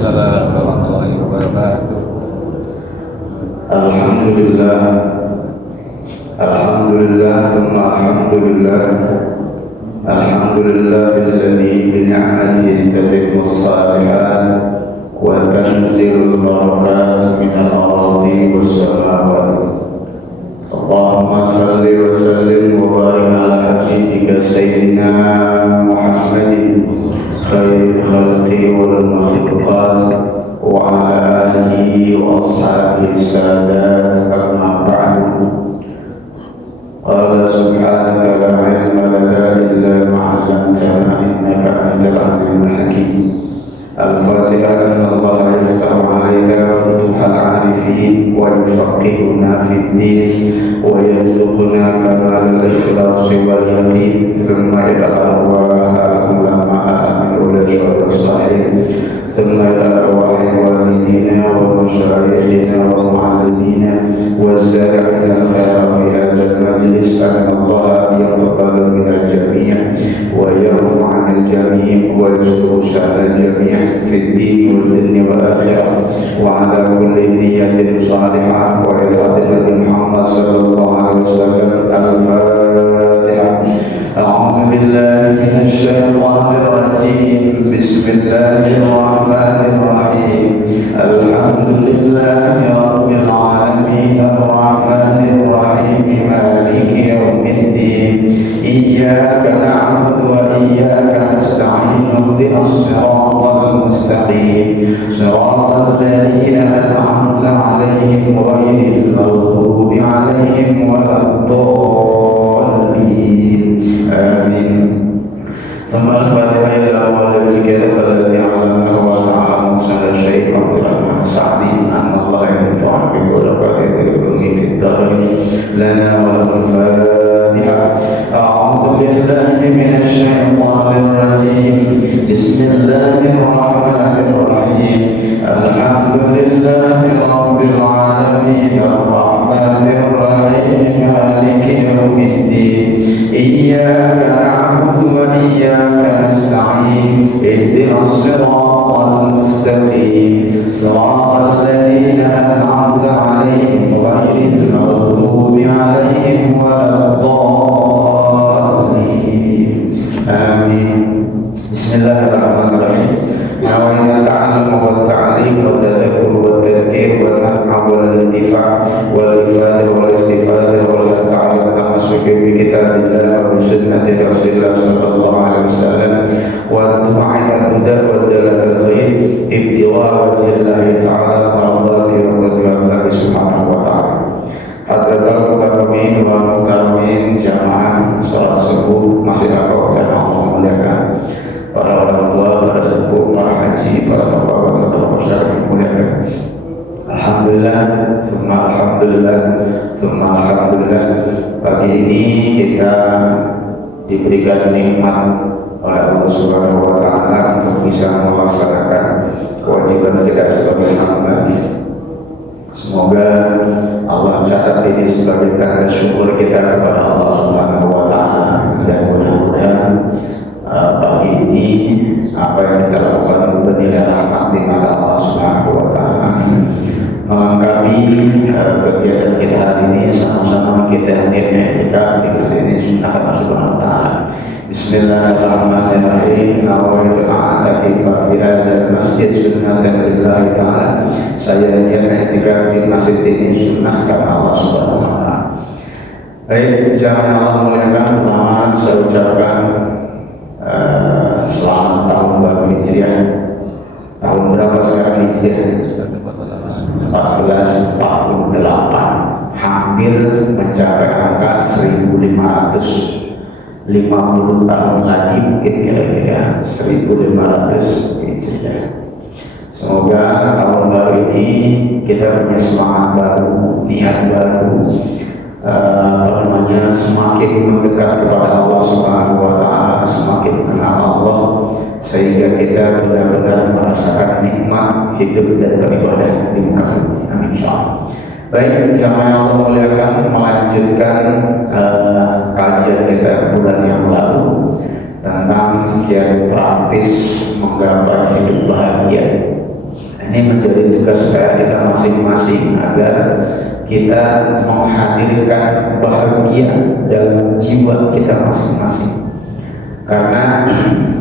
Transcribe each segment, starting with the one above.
Waalaikumsalam warahmatullahi wabarakatuh. Alhamdulillah, alhamdulillah, thumma alhamdulillah, alhamdulillahilladzi bi ni'matihi tatimmu shalihat wa tanzilul barakat minal ardi was samawati. Allahumma salli wa sallim wa barik ala habibika sayyidina Muhammadin khairil khalqi wal makhluqat wa ala alihi wa ashabihi sadat, amma ba'du. Qala subhanaka la ilma lana illa ma 'allamtana innaka antal alimul hakim. Al-Fatihah. Allah yaftahu alaina futuhal arifin wa yufaqqihuna fid din wa yarzuqna kamal al-ikhlas wal yaqin. Thumma ila arwah al-ulama al-amin ula syarih, thumma ila arwah walidina wa masyayikhina wa mu'allimina wa zari'ina al-khair fi hadha al-majlis. Allah yaqbalu min al-jami' wa yarfu 'an al-jami' wa yuslihu sha'n al-jami' في الدين والدنيا والآخرة وعلى كل نية صالحة وإلى النبي محمد صلى الله عليه وسلم. الفاتحة. أعوذ بالله من الشيطان الرجيم. بسم الله الرحمن الرحيم. الحمد لله رب العالمين الرحمن الرحيم مالك يوم الدين. إياك نعبد وإياك نستعين. اهدنا الصراط المستقيم صراط الذين أنعمت عليهم غير المغضوب عليهم ولا الضالين. آمين. ثم الفاتحة إلى أول الكتاب الذي علمه وتعالى مرسل الشيخ عبد الرحمن السعدي أن الله ينفع ببركاته العلوم في الدارين لنا وله الفاتحة. أعوذ بالله من الشيطان الرجيم. بسم الله الرحمن الرحيم. الحمد لله رب العالمين الرحمن الرحيم مالك يوم الدين. إياك نعبد وإياك نستعين. اهدنا الصراط المستقيم صراط الذين أنعمت عليهم غير المغضوب عليهم ولا الضالين. آمين. Bismillahirrahmanirrahim. Nawaitu ta'allum wa ta'lim wa tadhakkur wa tadhkir wa naf'a wal intifa' wal ifadah wal istifada wal has'a wa tamasuk bi kitabillah wa sunnati Rasulillah sallallahu alaihi wasallam wa du'a al-huda wa dalail khair ibtiwa wajhillahi ta'ala wa radhihi wa bi'afwi subhanahu wa ta'ala. Hadratul mukarramin wal mukarramin jamaah salat subuh masjid Al-Aqsa Allah muliakan. Para orang tua, para sepuh, para haji, para bapak-bapak, para masyarakat muliakan. Alhamdulillah, summa alhamdulillah, summa alhamdulillah. Pagi ini kita diberikan nikmat oleh Allah Subhanahu wa Ta'ala untuk bisa melaksanakan kewajiban kita sebagai hamba. Semoga Allah catat ini sebagai tanda syukur kita kepada Allah Subhanahu wa Ta'ala, dan mudah-mudahan pagi ini apa yang kita lakukan bernilai rahmat di mata Allah Subhanahu wa Ta'ala. Melengkapi kegiatan kita hari ini, sama-sama kita niatnya i'tikaf di masjid ini sunnah Allah Subhanahu wa Ta'ala. Bismillahirrahmanirrahim. Nawaitu a'takifa fi hadzal masjid sunnatan lillahi ta'ala. Saya niat i'tikaf di masjid ini sunnah karena Allah Subhanahu wa Ta'ala. Baik, jamaah Allah muliakan, pertama saya ucapkan selamat tahun baru Hijriah. Tahun berapa sekarang Hijriah? 1448. Hampir mencapai angka 1550 tahun lagi, mungkin kira-kira 1500 Hijriah. Semoga tahun baru ini kita punya semangat baru, niat baru, semakin mendekat kepada Allah Subhanahu wa Ta'ala, semakin mengenal Allah, sehingga kita benar-benar merasakan nikmat hidup dan beribadah di muka bumi. Amin. Insyaallah. Baik, jamaah Allah muliakan, melanjutkan kajian kita bulan yang lalu tentang kiat praktis menggapai hidup bahagia. Ini menjadi tugas kita masing-masing agar kita menghadirkan bahagia dalam jiwa kita masing-masing. Karena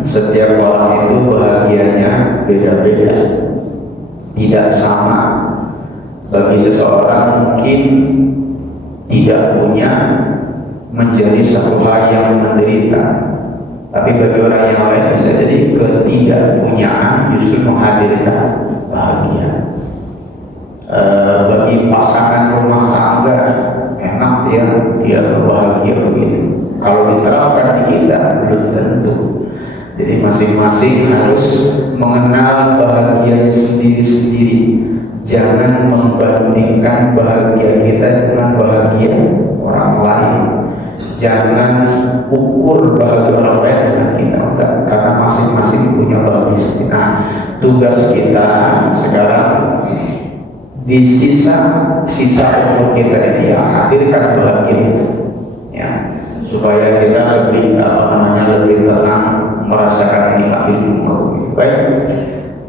setiap orang itu bahagianya beda-beda, tidak sama. Bagi seseorang mungkin tidak punya menjadi satu hal yang menderita, tapi bagi orang yang lain bisa jadi ketidakpunyaan justru menghadirkan bahagia. Bagi pasangan rumah tangga enak ya dia berbahagia begitu. Kalau diterapkan di kita belum tentu. Jadi masing-masing harus mengenal bahagianya sendiri-sendiri. Jangan membandingkan bahagia kita dengan bahagia orang lain. Jangan ukur bahagia orang lain dengan kita, enggak, karena masing-masing punya bahagia sendiri. Nah, tugas kita sekarang di sisa umur kita ini ya hadirkan bahagia itu, ya, supaya kita lebih lebih tenang merasakan nikmat hidup. Baik.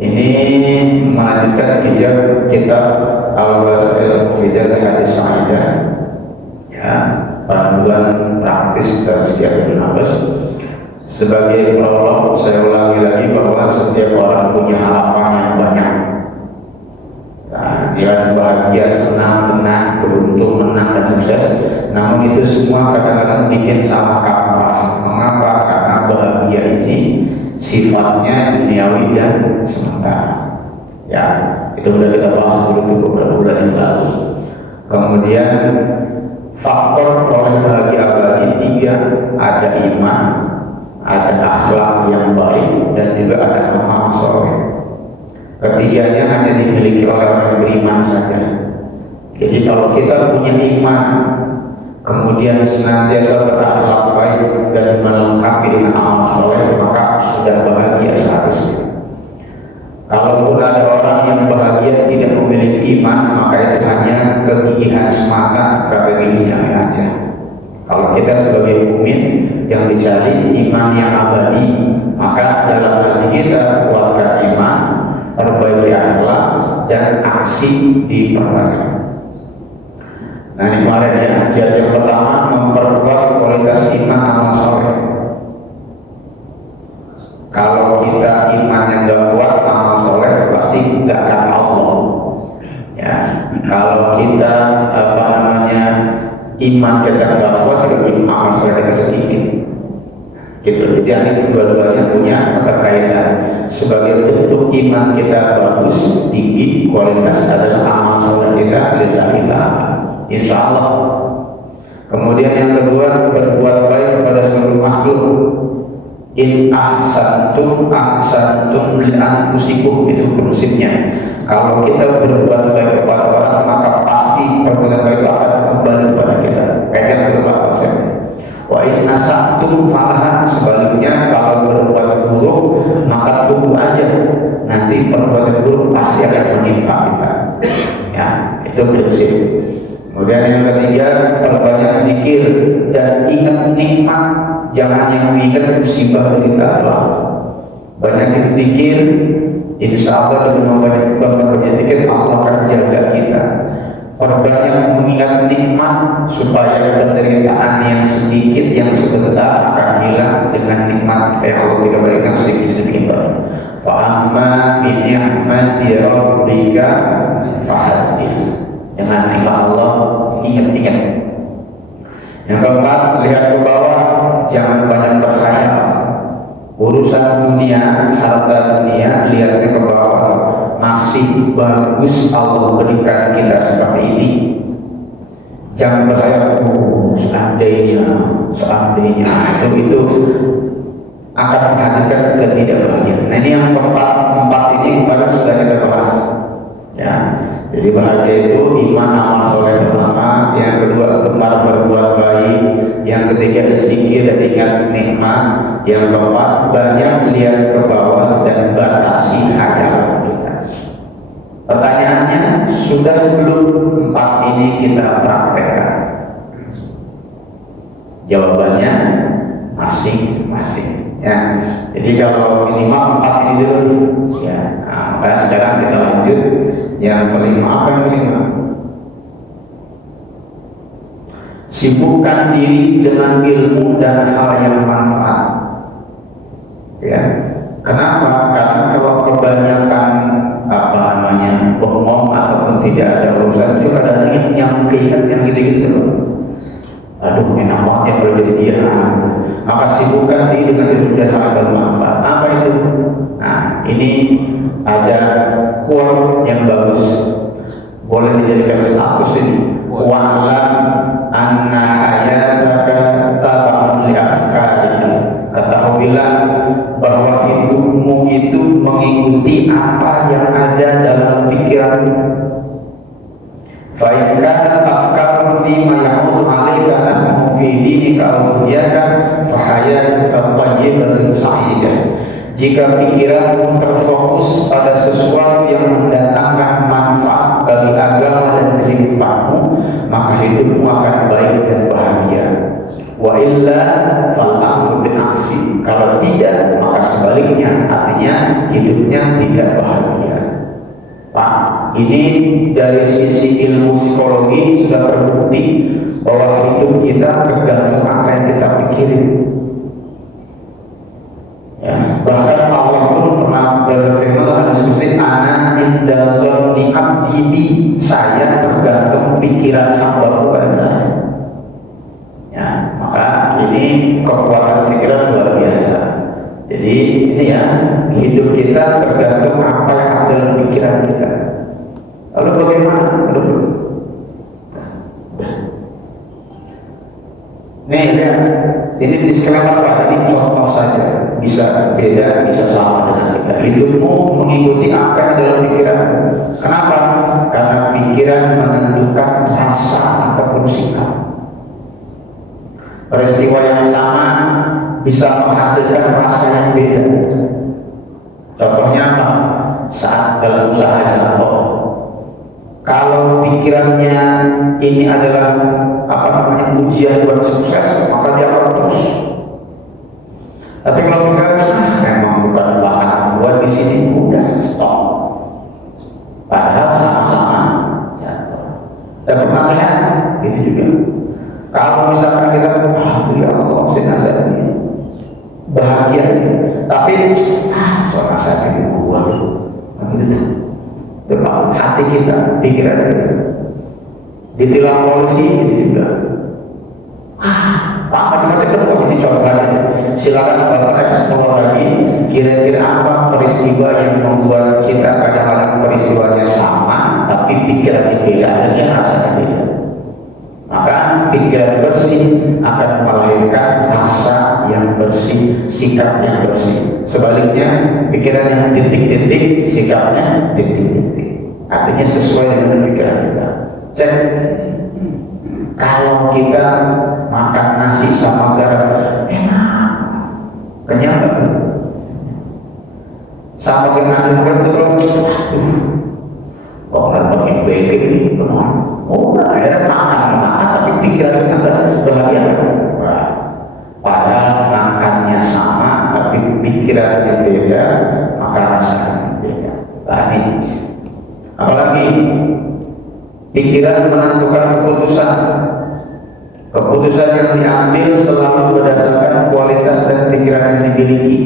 Ini melanjutkan hijab kitab Al-Wasail Mufidah Hadis Sa'idah, ya, panduan praktis tazkiyah bin nafs. Sebagai prolog saya ulangi lagi bahwa setiap orang punya harapan yang banyak. Nah, dia bahagia, senang, tenang, beruntung, menang dan sukses. Namun itu semua kadang-kadang bikin salah kaprah. Mengapa? Karena bahagia ini sifatnya duniawi dan sementara. Ya, itu sudah kita bahas dulu beberapa bulan yang lalu. Kemudian faktor oleh bahagia abadi tiga, ada iman, ada akhlak yang baik, dan juga ada amal soleh. Ketiganya hanya dimiliki oleh orang yang beriman saja. Jadi kalau kita punya iman, kemudian senantiasa berakhlak baik dan melengkapi dengan amal soleh, maka sudah bahagia seharusnya. Kalaupun ada orang yang bahagia tidak memiliki iman, maka itu hanya kegigihan semata, strategi dunia aja. Kalau kita sebagai mukmin yang dicari iman yang abadi, maka dalam hati kita kuatkan iman, perbaiki akhlak, dan aksi diperbaiki. Nah, ini kemarin ya, jihad yang pertama memperkuat kualitas iman amal soleh. Kalau kita iman yang gak kuat, amal soleh pasti gak akan Allah. Ya, kalau kita iman kita gak kuat, amal soleh kita sedikit. Gitu. Jadi ini dua-duanya punya keterkaitan. Sebagai bentuk iman kita bagus, tinggi, kualitas adalah amal soleh kita lillahi ta'ala. Insya Allah. Kemudian yang kedua, berbuat baik kepada seluruh makhluk. In ahsantum li anfusikum, itu prinsipnya. Kalau kita berbuat baik kepada orang, maka pasti perbuatan baik itu akan kembali kepada kita. Kaitan dengan konsepnya. Wa in asa'tum falaha, sebaliknya kalau berbuat buruk maka tunggu aja, nanti perbuatan buruk pasti akan menimpa kita. Ya, itu prinsip. Kemudian yang ketiga, perbanyak zikir dan ingat nikmat, jangan yang ingat musibah berita telah. Banyak zikir, insya Allah dengan banyak zikir Allah akan jaga kita. Perbanyak mengingat nikmat supaya penderitaan yang sedikit, yang sebentar akan hilang dengan nikmat yang Allah kita berikan sedikit-sedikit. Fa'amma bi ni'mati rabbika fahadits. Dengan nikmat Allah ingat-ingat. Yang keempat, lihat ke bawah, jangan banyak berkhayal. Urusan dunia, harta dunia, lihatnya ke bawah. Masih bagus Allah berikan kita seperti ini. Jangan berkhayal, seandainya itu akan menghadirkan ketidakbahagiaan. Nah, ini yang empat ini kemarin sudah kita bahas. Ya, jadi bahagia itu iman, amal soleh pertama, yang kedua gemar berbuat baik, yang ketiga zikir dan ingat nikmat, yang keempat banyak lihat ke bawah dan batasi hayalan kita. Pertanyaannya, sudah belum empat ini kita praktekkan? Jawabannya masing-masing. Ya, jadi kalau minimal empat ini dulu, ya. Nah, sekarang kita lanjut. lanjut. Yang kelima, apa yang kelima? Sibukkan diri dengan ilmu dan hal yang manfaat. Ya, kenapa? Karena kalau kebanyakan bengong ataupun tidak ada urusan, juga kadang-kadang yang keinget yang gitu-gitu. Aduh, enak banget ya kalau jadi dia. Maka sibukkan diri dengan ilmu dan hal yang bermanfaat. Apa itu? Nah, ini ada quote yang bagus, boleh dijadikan status ini. Wa'lam anna hayataka tab'an li afkarika. Ketahuilah bahwa hidupmu itu mengikuti apa yang ada dalam pikiranmu. Fa in kanat afkarun fima ya'udu 'alaika naf'uhu fi dinika aw dunyaka fa hayatuka thayyibatun sa'idah. Jika pikiranmu terfokus pada sesuatu yang mendatangkan manfaat bagi agama dan kehidupanmu, maka hidupmu akan baik dan bahagia. Wa illa fal amru bil aksi. Kalau tidak, maka sebaliknya, artinya hidupnya tidak bahagia. Pak, ini dari sisi ilmu psikologi sudah terbukti bahwa hidup kita tergantung apa yang kita pikirin. Ya, bahkan Allah pun pernah berfirman dalam hadis ana inda dzanni abdi bi, saya tergantung pikiran hamba kepada saya. Ya, maka ini kekuatan pikiran luar biasa. Jadi ini ya, hidup kita tergantung apa yang ada dalam pikiran kita. Lalu bagaimana? Nih lihat, ini disclaimer Pak, ini contoh saja, bisa beda, bisa sama dengan kita. Hidupmu mengikuti apa yang dalam pikiran. Kenapa? Karena pikiran menentukan rasa ataupun sikap. Peristiwa yang sama bisa menghasilkan rasa yang beda. Contohnya apa? Saat dalam usaha jatuh, kalau pikirannya ini adalah ujian buat sukses, maka dia akan terus. Tapi kalau pikiran memang bukan bakat buat di sini, udah stop. Padahal sama-sama jatuh. Dapat masalah itu juga. Kalau misalkan kita ya Allah senasib ini bahagia, tapi suara saya itu buang, terlalu hati kita, pikiran kita ditilang polisi itu juga. Macam-macam itu ini contoh aja. Silakan Bapak eksplor lagi kira-kira apa peristiwa yang membuat kita kadang-kadang peristiwanya sama tapi pikirannya beda, akhirnya rasanya beda. Maka pikiran bersih akan melahirkan rasa yang bersih, sikap yang bersih. Sebaliknya, pikiran yang titik-titik, sikapnya titik-titik. Artinya sesuai dengan pikiran kita. Cek, kalau kita makan nasi sama garam, enak, kenyang nggak? Sama dengan bertelur, kok pakai bebek ini, akhirnya makan, tapi pikiran kita nggak bahagia. Padahal makannya sama, tapi pikirannya beda, maka rasanya beda. Tadi, apalagi pikiran menentukan keputusan. Keputusan yang diambil selalu berdasarkan kualitas dan pikiran yang dimiliki.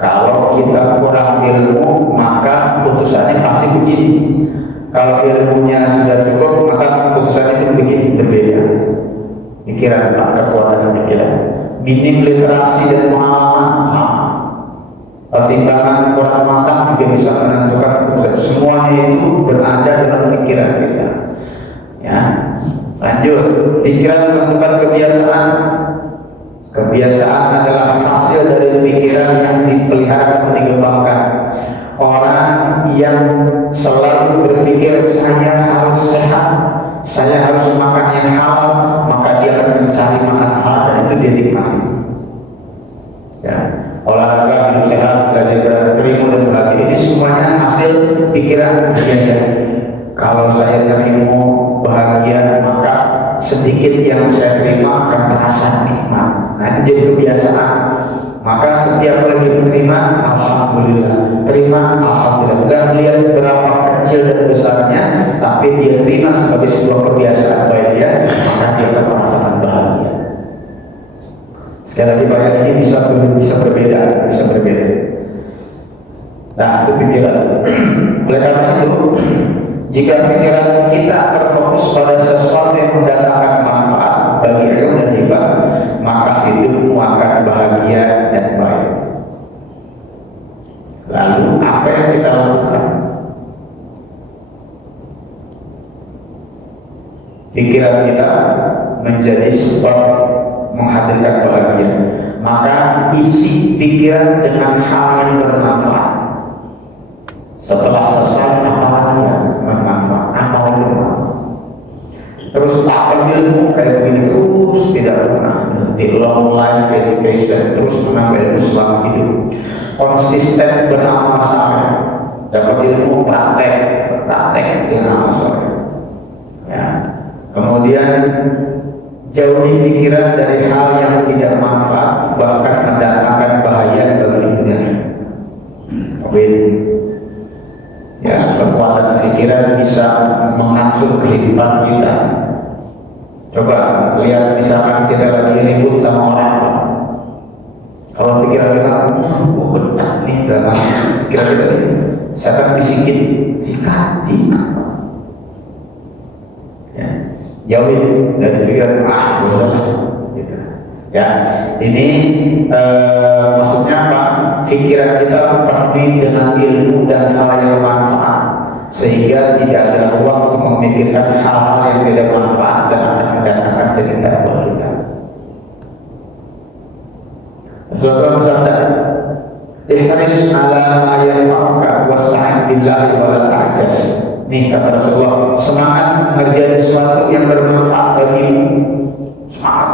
Kalau kita kurang ilmu, maka keputusannya pasti begini. Kalau ilmunya sudah cukup, maka keputusannya itu begini, berbeda. Pikiran, kekuatan pikiran. Minim literasi dan pengalaman, pertimbangan kurang matang juga bisa menentukan keputusan. Semuanya itu berada dalam pikiran kita. Ya, lanjut. Pikiran menentukan kebiasaan. Kebiasaan adalah hasil dari pikiran yang dipelihara dan dikembangkan. Orang yang selalu berpikir saya harus sehat, saya harus makan yang halal, maka dia akan mencari makan halal dan itu dia nikmati. Ya, olahraga, hidup sehat, belajar ilmu dan sebagainya, ini semuanya hasil pikiran. Kalau saya terima bahagia, maka sedikit yang saya terima akan terasa nikmat. Nah itu jadi kebiasaan. Maka setiap kali menerima, alhamdulillah, terima, alhamdulillah. Bukan melihat berapa kecil dan besarnya, tapi dia terima sebagai sebuah kebiasaan baik dia, maka dia akan merasakan bahagia. Sekali lagi bayar ini bisa berbeda. Nah, itu pikiran. Oleh karena itu, jika pikiran kita terfokus pada sesuatu yang mendatangkan manfaat bagi ilmu dan ibadah, maka hidupmu akan bahagia dan baik. Lalu apa yang kita lakukan? Pikiran kita menjadi sebab menghadirkan bahagia, maka isi pikiran dengan hal yang bermanfaat. Setelah selesai, apa yang bermanfaat, terus tak ilmu kayak begini terus, tidak pernah berhenti. Long life education, terus menambah ilmu selama hidup, konsisten beramal saleh, dapat ilmu praktek dengan amal saleh. Ya. Kemudian jauhi pikiran dari hal yang tidak manfaat, bahkan mendatangkan bahaya bagi dunia. Ya, kekuatan pikiran bisa mengatur kehidupan kita. Coba lihat, misalkan kita lagi ribut sama orang, kalau pikiran kita, betah nih dalam pikiran kita, saya akan bisikin, sikat. Ya, jauhin dari pikiran, gitu. Ya, ini maksudnya apa? Pikiran kita penuhi dengan ilmu dan hal yang manfaat, sehingga tidak ada ruang untuk memikirkan hal-hal yang tidak manfaat dan akan mendatangkan derita buat kita. Rasulullah bersabda, "Ihris ala ma yanfa'uka wasta'in billahi wa la ta'jas." Ini kata Rasulullah, semangat mengerjakan sesuatu yang bermanfaat bagimu, semangat,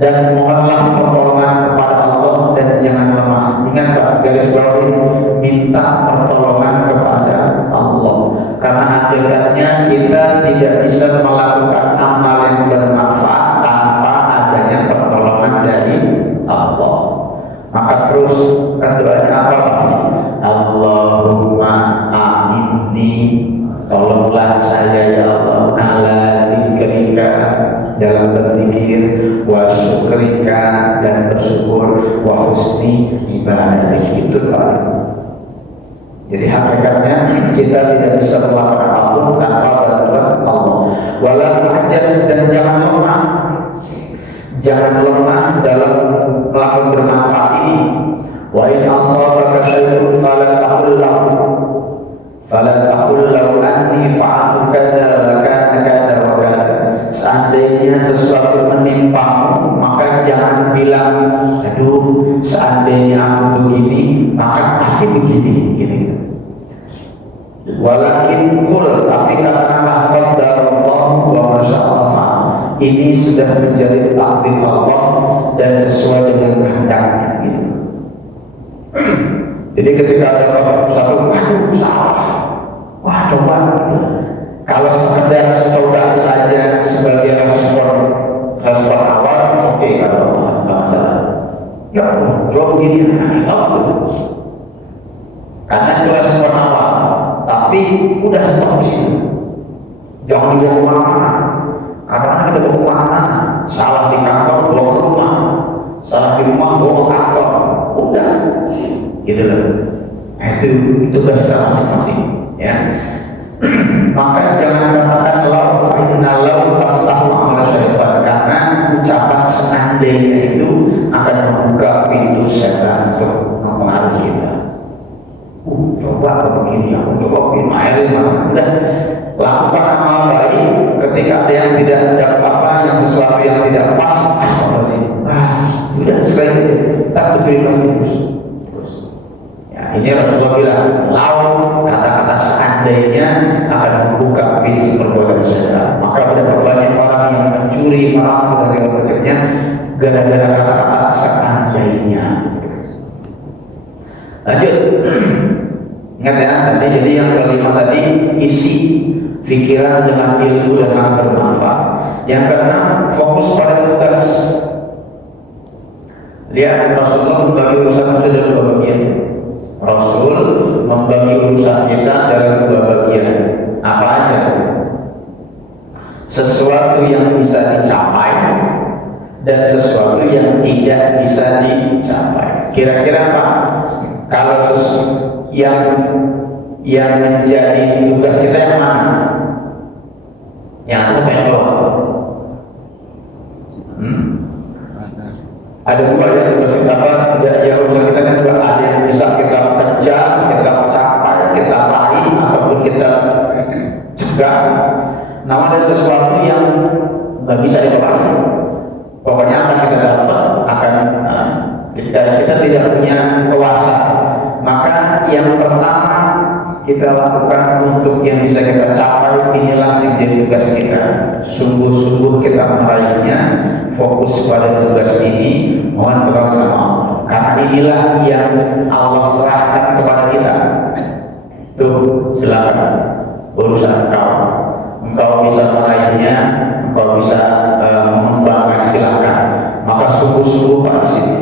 dan mohonlah pertolongan kepada Allah dan jangan lemah. Ingat Pak, garis bawah ini, minta pertolongan kepada Allah, karena hakikatnya kita tidak bisa melakukan amal yang bermanfaat tanpa adanya pertolongan dari Allah. Maka terus kan doanya apa pasti? Allahumma a'inni, tolonglah saya ya Allah, ala zikrika, dalam berzikir, wa syukrika, dan bersyukur, wa husni ibadatik. Itu Pak. Jadi hakikatnya kita tidak bisa melakukan apapun tanpa bantuan Allah. Wala ta'jas, dan jangan lemah. Jangan lemah dalam melakukan bermanfaat ini. Wa in asabaka syai'un fala taqul lahu anni fa'altu kadza wa kadza wa kadza. Seandainya sesuatu menimpamu, maka jangan bilang, aduh, seandainya aku begini, maka pasti begini, gitu. Walakin kul, tapi katakanlah qadarullah wa masyaallah. Ini sudah menjadi takdir Allah dan sesuai dengan kehendaknya, gitu. Jadi ketika ada satu, aduh, salah, wah, coba, gitu. Kalau sekedar coba saja sebagai respon awal, oke, kalau nggak masalah. Ya, coba begini, karena itu respon awal. Tapi udah stop di sini. Jangan dibawa kemana-mana. Kadang-kadang kita bawa kemana? Salah di kantor, bawa ke rumah. Salah di rumah, bawa ke kantor. Udah, gitu loh. Nah, itu tugas kita masing-masing, ya. Maka jangan katakan lau fa'inna lau taftahu amal syaitan, karena ucapan seandainya itu akan membuka pintu setan untuk mempengaruhi kita. Coba begini, aku coba begini, udah lakukan amal baik. Ketika ada yang tidak apa-apa, yang sesuatu yang tidak pas, astagfirullahaladzim, udah sekali itu, tak diterima terus. Ini Rasulullah bilang, lau, kata-kata seandainya akan membuka pintu perbuatan setan. Maka ada banyak orang yang mencuri, merampok, dan segala macamnya gara-gara kata-kata seandainya. Lanjut, ingat ya, tadi jadi yang kelima tadi, isi pikiran dengan ilmu dan hal bermanfaat. Yang keenam, fokus pada tugas. Lihat, Rasulullah membagi urusan kita dalam dua bagian. Rasul membagi urusan kita dalam dua bagian. Apa aja? Sesuatu yang bisa dicapai dan sesuatu yang tidak bisa dicapai. Kira-kira apa? Kalau yang menjadi tugas kita yang mana? Yang atas apa yang bawah? Ada dua yang tugas kita apa? Ya urusan kita kan dua. Ada yang bisa kita kejar, kita capai, kita raih, ataupun kita cegah. Namun ada sesuatu yang nggak bisa dicapai. Pokoknya akan kita dapat, kita tidak punya kuasa. Maka yang pertama kita lakukan untuk yang bisa kita capai, inilah yang jadi tugas kita. Sungguh-sungguh kita meraihnya, fokus pada tugas ini, mohon pertolongan sama Allah. Karena inilah yang Allah serahkan kepada kita. Tuh, silakan urusan engkau bisa meraihnya, engkau bisa mengembangkan, silakan. Maka sungguh-sungguh pada sini.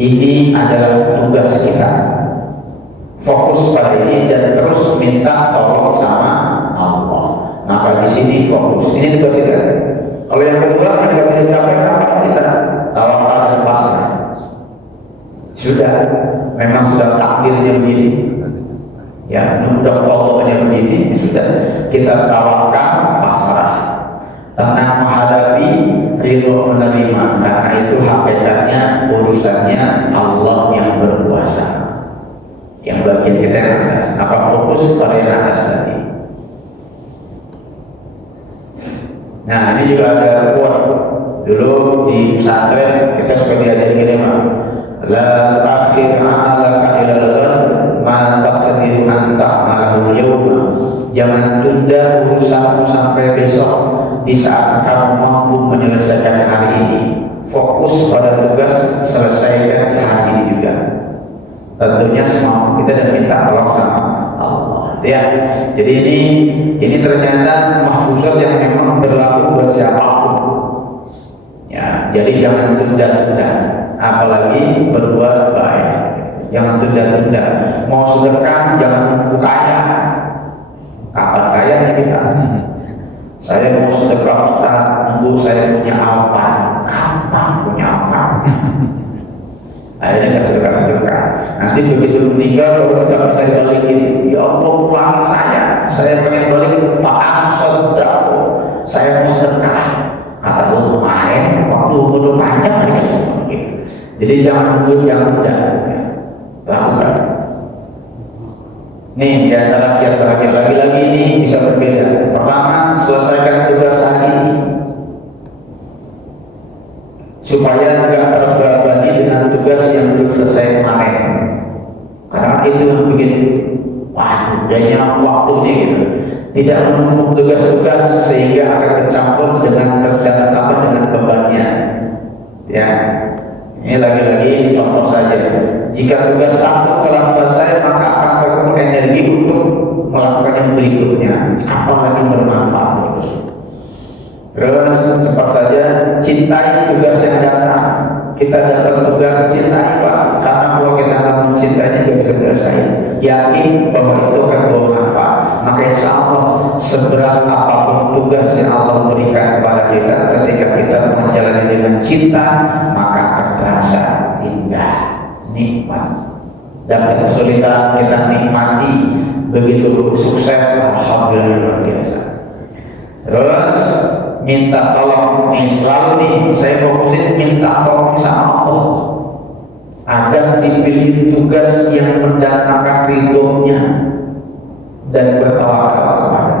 Ini adalah tugas kita. Fokus pada ini dan terus minta tolong sama Allah. Maka di sini fokus. Ini tugas kita. Kalau yang kedua yang tidak dicapai apa? Kita tawakal dan pasrah. Sudah, memang sudah takdirnya begini. Ya, sudah pokoknya begini. Sudah, kita tawakal, pasrah, tenang menghadapi, ridho menerima. Karena itu hakikatnya urusannya Allah yang berkuasa. Yang bagian kita yang atas. Apa fokus pada yang atas tadi? Nah, ini juga ada kuat. Dulu di pesantren kita suka diajari gini, Pak. La takhir 'alaka ila al-ghad ma taqdiru an ta'malahu yawma. Jangan tunda urusanmu sampai besok di saat kamu mampu menyelesaikan hari ini. Fokus pada tugas, selesaikan hari ini juga. Tentunya semampu kita dan minta tolong sama Allah. Ya, jadi ini ternyata mahfuzat yang memang berlaku buat siapapun. Ya, jadi jangan tunda-tunda, apalagi berbuat baik. Jangan tunda-tunda. Mau sedekah jangan nunggu kaya. Kapan kayanya kita? Saya mau sedekah Ustaz, nunggu saya punya apa? Kapan punya apa? Akhirnya nggak sedekah. Nanti begitu meninggal kalau kita minta dibalikin, ya Allah uang saya pengen balik fa'asodako, saya mau sedekah. Kata Allah kemarin waktu udah banyak hari semua gitu. Jadi jangan nunggu yang mudah, lakukan. Nih di antara kiat terakhir lagi-lagi ini bisa berbeda. Pertama, selesaikan tugas hari ini supaya nggak terbebani dengan tugas yang belum selesai kemarin. Karena itu yang bikin kayaknya waktunya gitu. Tidak menumpuk tugas-tugas sehingga akan tercampur dengan bebannya. Ya, ini lagi-lagi contoh saja. Jika tugas satu telah selesai, maka akan terkumpul energi untuk melakukan yang berikutnya, apalagi bermanfaat. Terus cepat saja cintai tugas yang datang. Kita dapat tugas cintai, Pak. Karena kalau kita nggak mencintainya nggak bisa selesai. Yakin bahwa itu akan bawa manfaat. Maka insya Allah seberat apapun tugas yang Allah berikan kepada kita, ketika kita menjalani dengan cinta, maka akan terasa indah, nikmat. Dan kesulitan kita nikmati, begitu sukses, alhamdulillah luar biasa. Terus minta tolong, selalu nih saya fokusin minta tolong sama Allah agar dipilih tugas yang mendatangkan ridhonya dan bertawakal kepada.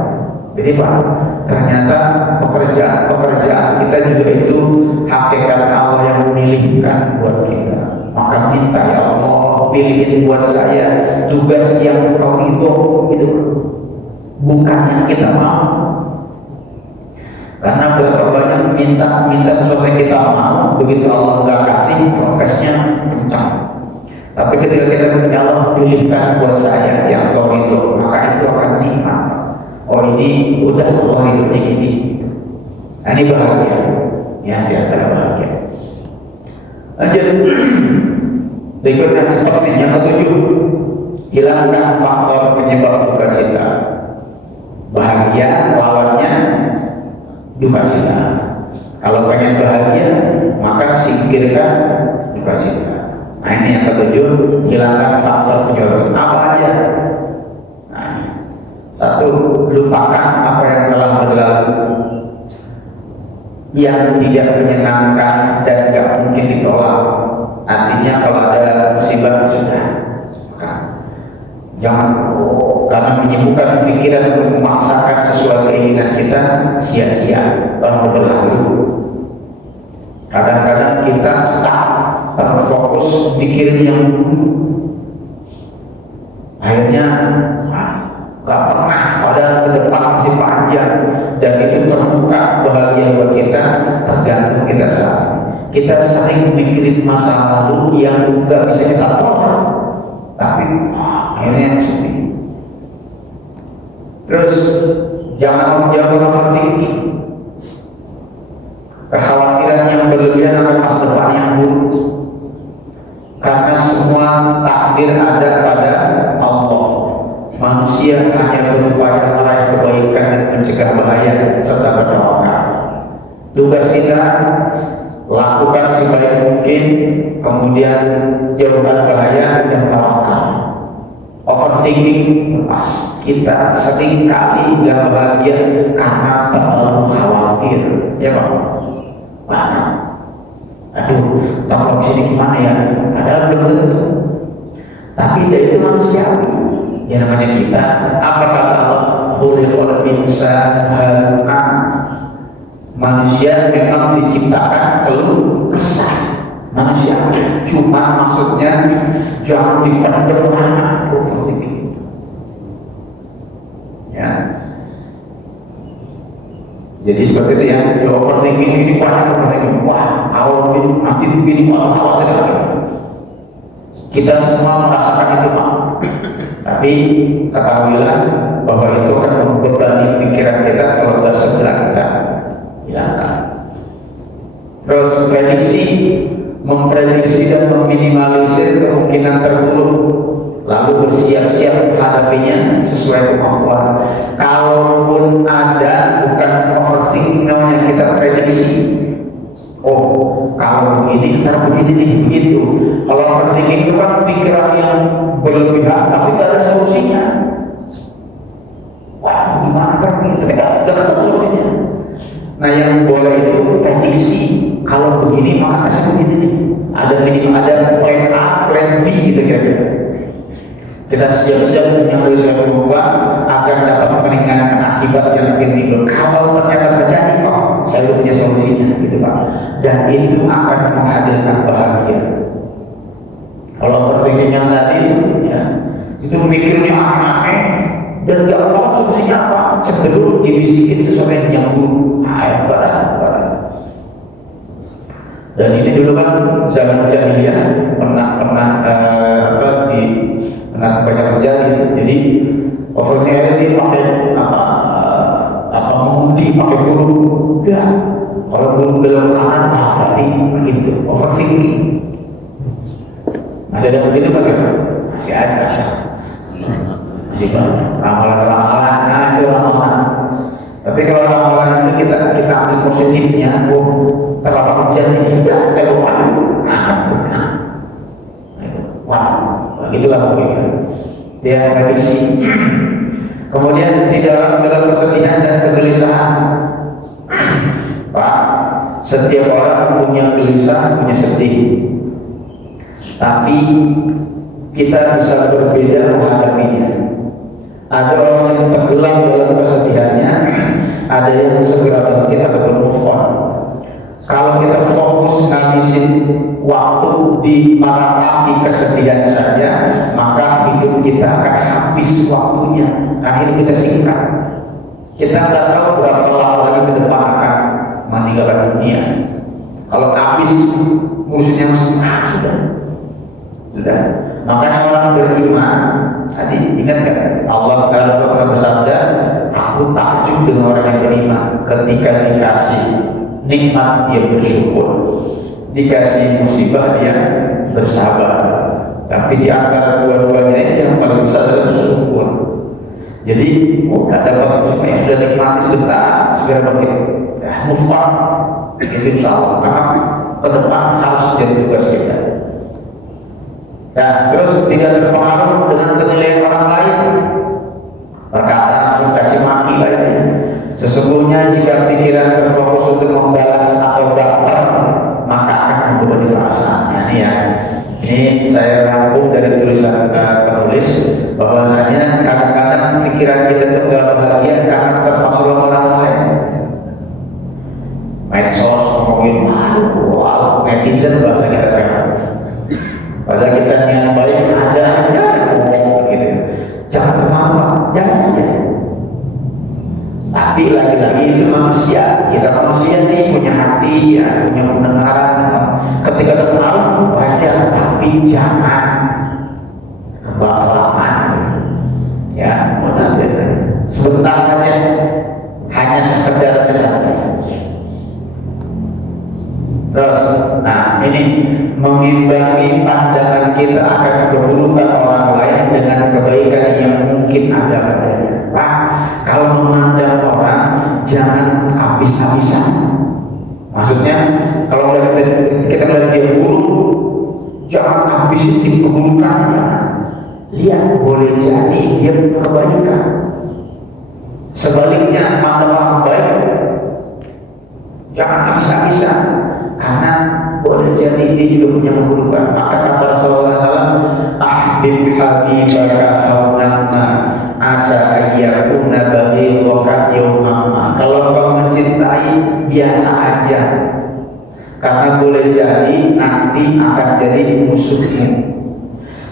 Jadi Pak, ternyata pekerjaan kita juga itu hakikat Allah yang memilihkan buat kita. Maka minta, ya Allah pilihin buat saya tugas yang Kau ridho gitu, bukan yang kita mau. Karena berapa banyak minta sesuatu yang kita mau, begitu Allah nggak kasih, prokesnya kencang. Tapi ketika kita minta, Allah pilihkan buat saya yang Kau ridho, maka itu akan nikmat. Oh ini udah Allah ridho ini. Ini bahagia, ya di antara bahagia. Lanjut. Berikutnya seperti yang ketujuh, hilangkan faktor penyebab duka cita. Bahagia lawannya duka cita. Kalau pengen bahagia, maka singkirkan duka cita. Nah ini yang ketujuh, hilangkan faktor penyebab. Apa aja? Nah, satu, lupakan apa yang telah berlalu, yang tidak menyenangkan dan tidak mungkin ditolak. Artinya kalau ada musibah sudah, jangan karena menyibukkan pikiran untuk memaksakan sesuai keinginan kita, sia-sia, baru berlalu. Kadang-kadang kita stuck, terfokus mikirin yang dulu, akhirnya gak pernah, padahal ke depan masih panjang, dan itu terbuka bahagia buat kita, tergantung kita saat. Kita sering mikirin masa lalu yang gak bisa kita tolak, tapi akhirnya sedih. Terus jangan overthinking, kekhawatiran yang berlebihan akan masa depan yang buruk, karena semua takdir ada pada Allah. Manusia hanya berupaya meraih kebaikan dan mencegah bahaya serta bertawakal. Tugas kita lakukan sebaik mungkin, kemudian jauhkan bahaya dan tawakal. Overthinking lepas. Kita sering kali gak bahagia karena terlalu khawatir, ya Pak. Wah, aduh, kalau sini gimana ya? Padahal belum tentu. Tapi itu manusiawi. Ya namanya kita. Apa kata Allah? Khuliqal insan halu'a. Manusia memang diciptakan keluh kesah. Manusia cuma maksudnya jangan dipendam overthinking. Ya. Jadi seperti itu ya. Overthinking ini banyak overthinking. Wah, kalau begini nanti begini malah khawatir lagi. Kita semua merasakan itu Pak. Tapi ketahuilah bahwa itu akan membebani pikiran kita kalau sudah segera kita hilangkan. Terus memprediksi dan meminimalisir kemungkinan terburuk, lalu bersiap-siap menghadapinya sesuai kemampuan. Kalaupun ada, bukan overthinking yang kita prediksi. Oh, kalau begini, ntar begini nih, begitu. Kalau overthinking itu kan pikiran yang berlebihan, tapi tidak ada solusinya. Wah, gimana kan ini? Tidak ada solusinya. Nah, yang boleh itu prediksi. Kalau begini, maka saya begini nih. Ada minimal, ada plan A, plan B gitu kira-kira. Kita siap-siap menyambut sesuai kemampuan agar dapat meringankan akibat yang mungkin timbul. Kalau ternyata terjadi, oh, saya punya solusinya, gitu Pak. Dan itu akan menghadirkan bahagia. Kalau overthinking yang tadi, ya, itu mikirnya aneh dan nggak tahu solusinya apa, cenderung dibisikin sesuatu yang buruk. Yang berat. Dan ini dulu kan zaman jahiliyah pernah banyak terjadi. Jadi overthinking ini pakai mengundi pakai burung. Ya, kalau burung belok kanan, berarti begitu overthinking. Masih ada begitu kan? Masih ada. Masih banyak ramalan-ramalan. Nah itu ramalan. Tapi kalau ramalan itu kita ambil positifnya, terlalu hujan sudah terlupa. Wah, begitulah begitu. Dia prediksi. Kemudian tidak dalam kesedihan dan kegelisahan. Pak, setiap orang punya gelisah, punya sedih. Tapi kita bisa berbeda menghadapinya. Ada orang yang tenggelam dalam kesedihannya, ada yang segera bangkit atau move on. Kalau kita fokus ngabisin waktu di meratapi kesedihan saja, maka hidup kita akan habis waktunya. Karena hidup kita singkat. Kita nggak tahu berapa lama lagi ke depan akan meninggalkan dunia. Kalau habis musuhnya sudah. Makanya orang beriman tadi ingat kan Allah bersabda, aku takjub dengan orang yang beriman ketika dikasih nikmat dia bersyukur, dikasih musibah dia bersabar. Tapi di antara dua-duanya ini yang paling besar adalah syukur. Jadi udah dapat musibah yang sudah nikmati sebentar, segera bangkit, ya move on. Itu insyaallah karena ke depan harus menjadi tugas kita. Nah, terus tidak terpengaruh dengan penilaian orang lain, perkataan mencaci maki lainnya. Sesungguhnya jika pikiran terfokus untuk membalas atau baper, maka akan membebani perasaannya. Ini ya, ini saya rangkum dari tulisan penulis bahwasanya kadang-kadang pikiran kita itu nggak bahagia karena terpengaruh orang lain. Medsos ngomongin wow, netizen bahasa kita sekarang. Padahal kita niat baik ada aja ngomong gitu. Jangan terpengaruh, jangan aja. Tapi lagi-lagi itu manusia, kita manusia nih punya hati, ya, punya pendengaran. Ketika terpengaruh wajar, tapi jangan kebakaran. Ya, benar ya. Sebentar saja, hanya sekedar kesadaran. Terus, nah ini mengimbangi pandangan kita akan keburukan orang lain dengan kebaikan yang mungkin ada padanya. Pak, kalau memandang orang jangan habis-habisan. Maksudnya kalau kita melihat dia buruk, jangan habisin di keburukannya. Lihat, boleh jadi dia punya kebaikan. Sebaliknya, memandang orang baik, jangan habis-habisan. Karena boleh jadi dia juga punya keburukan. Maka kata Rasulullah SAW, ahbib habibaka awnamna asa ayyakuna baghidhaka yawmama. Kalau kau mencintai biasa aja, karena boleh jadi nanti akan jadi musuhmu.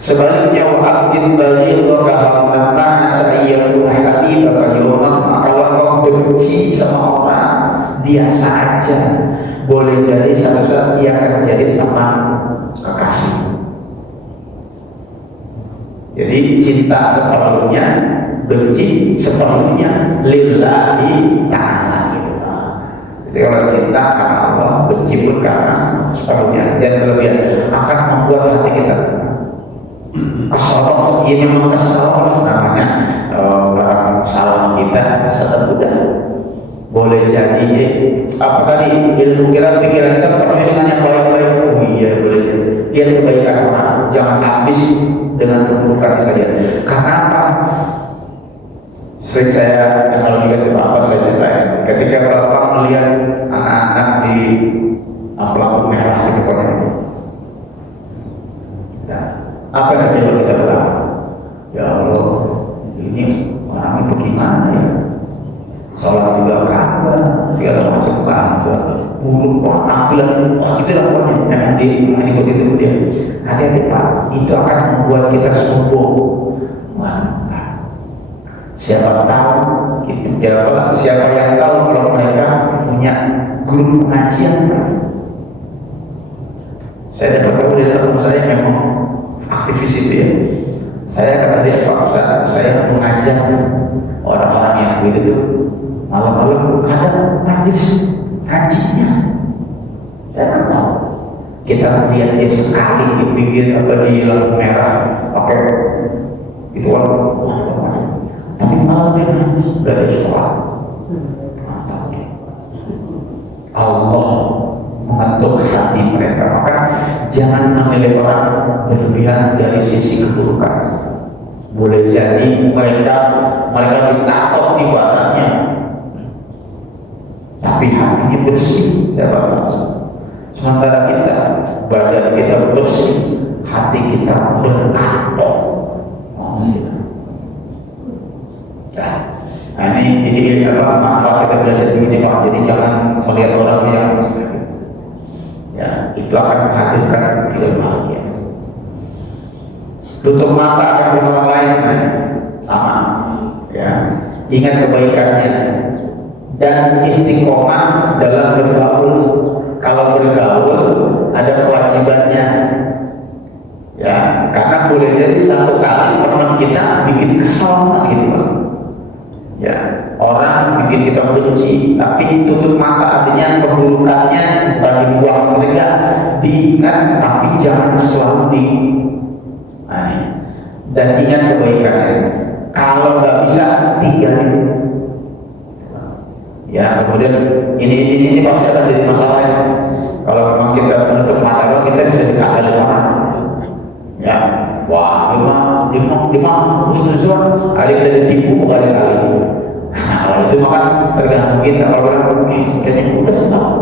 Sebaliknya wa'abdin baghidhaka awnamna asa ayyakuna habibaka yawmama. Kalau kau benci sama orang biasa aja, boleh jadi satu saat ia akan menjadi teman kekasih. Jadi cinta sepenuhnya, benci sepenuhnya lillahi ta'ala gitu. Jadi kalau cinta karena Allah, benci pun karena sepenuhnya. Dan berlebihan akan membuat hati kita kesal. Ini memang kesal namanya orang salah kita satu mudah. Boleh jadi apa tadi ilmu pikiran kita penuhi dengan yang baik-baik. Oh iya, boleh jadi lihat kebaikan orang, jangan habis dengan keburukan saja. Karena apa? Sering saya analogikan ke bapak, saya ceritain ketika bapak melihat anak-anak di lampu merah di depan, nah, apa yang terjadi kita bilang, ya Allah, ini orang itu gimana ya? Salah juga kagak, segala macam kagak, buruk penampilan, itu lah pokoknya memang dia mengikut itu dia. Hati-hati Pak, itu akan membuat kita sombong. Siapa tahu, itu siapa yang tahu kalau mereka punya grup pengajian. Saya dapat tahu dari teman saya memang aktivis itu ya. Saya kata dia, Pak Ustaz, saya mengajar orang-orang yang begitu tuh. Malam-malam ada majlis hajinya. Saya tak tahu. Kita lihat dia sekali di pinggir apa di lampu merah, pakai itu orang. Tapi malam dia haji dari sekolah. Allah mengatur hati mereka. Maka jangan menilai orang berlebihan dari sisi keburukan. Boleh jadi mereka ditatok ibadahnya, tapi hatinya bersih, dapat. Sementara kita, badan kita bersih, hati kita bertato. Nah ini apa manfaat kita belajar begini Pak. Jadi jangan melihat orang yang ya itu akan menghadirkan tidak bahagia. Tutup mata akan orang lain kan? Sama. Ya, ingat kebaikannya. Dan istiqomah dalam bergaul. Kalau bergaul ada kewajibannya, ya karena boleh jadi satu kali teman kita bikin kesal gitu Pak. Ya, orang bikin kita benci, tapi tutup mata artinya keburukannya bukan dibuang saja, diingat tapi jangan selalu di. Dan ingat kebaikannya. Kalau nggak bisa tinggalin. Ya, kemudian ini pasti akan jadi masalah. Kalau memang kita menutup mata, kita bisa dikatakan orang. Ya, wah, lima, husnuzon, hari tadi tipu kali-kali. Nah, kalau itu maka tergantung kita. Kalau orang kayaknya udah senang.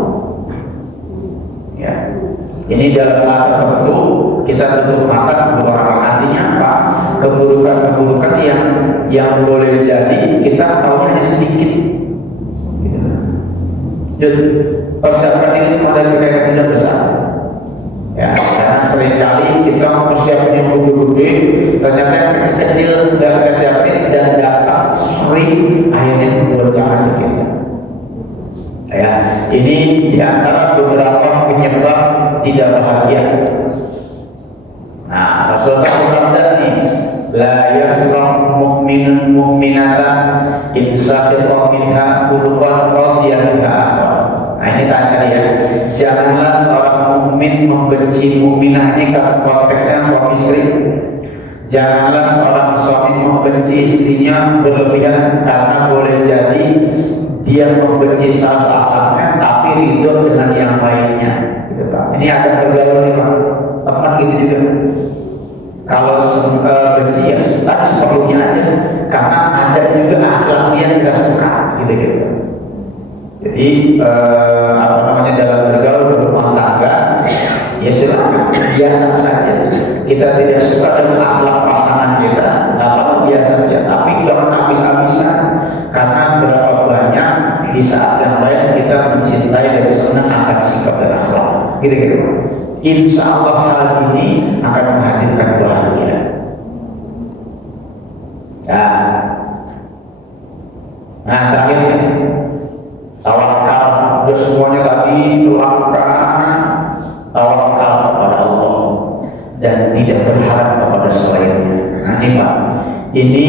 Ya, ini dalam hal tertentu kita tutup mata untuk orang. Artinya apa? Keburukan yang boleh jadi kita tahu hanya sedikit. Jadi persiapkan diri itu pada kekayaan tidak besar. Ya, karena seringkali kita mempersiapkan yang gede, ternyata yang kecil dan kita siapin dan datang sering akhirnya membuat jahat kita. Ya, ini diantara beberapa penyebab tidak bahagia. Nah, Rasulullah bersabda nih, la yafrah mu'minun mu'minatan in sakhita minha khuluqan radiya minha akhar. Nah, ini tadi ya. Janganlah seorang mukmin membenci mukminahnya, karena konteksnya suami istri. Janganlah seorang suami membenci istrinya berlebihan, karena boleh jadi dia membenci salah akhlaknya tapi ridho dengan yang lainnya. Gitu, Pak. Ini akan tergaul nih, Pak. Teman gitu juga. Kalau benci ya sebentar seperlunya aja, karena ada juga akhlak yang tidak suka, gitu. Jadi dalam bergaul berumah tangga, ya silakan biasa saja. Kita tidak suka dengan akhlak pasangan kita, nggak apa biasa saja. Tapi jangan habis-habisan, karena berapa banyak di saat yang lain kita mencintai dan senang akan sikap dan akhlak, gitu. Insya Allah hal ini akan menghadirkan bahagia. Nah, terakhirnya tawakal. Udah semuanya tadi tawakal kepada Allah dan tidak berharap kepada selainnya. Nah, ini Pak, ini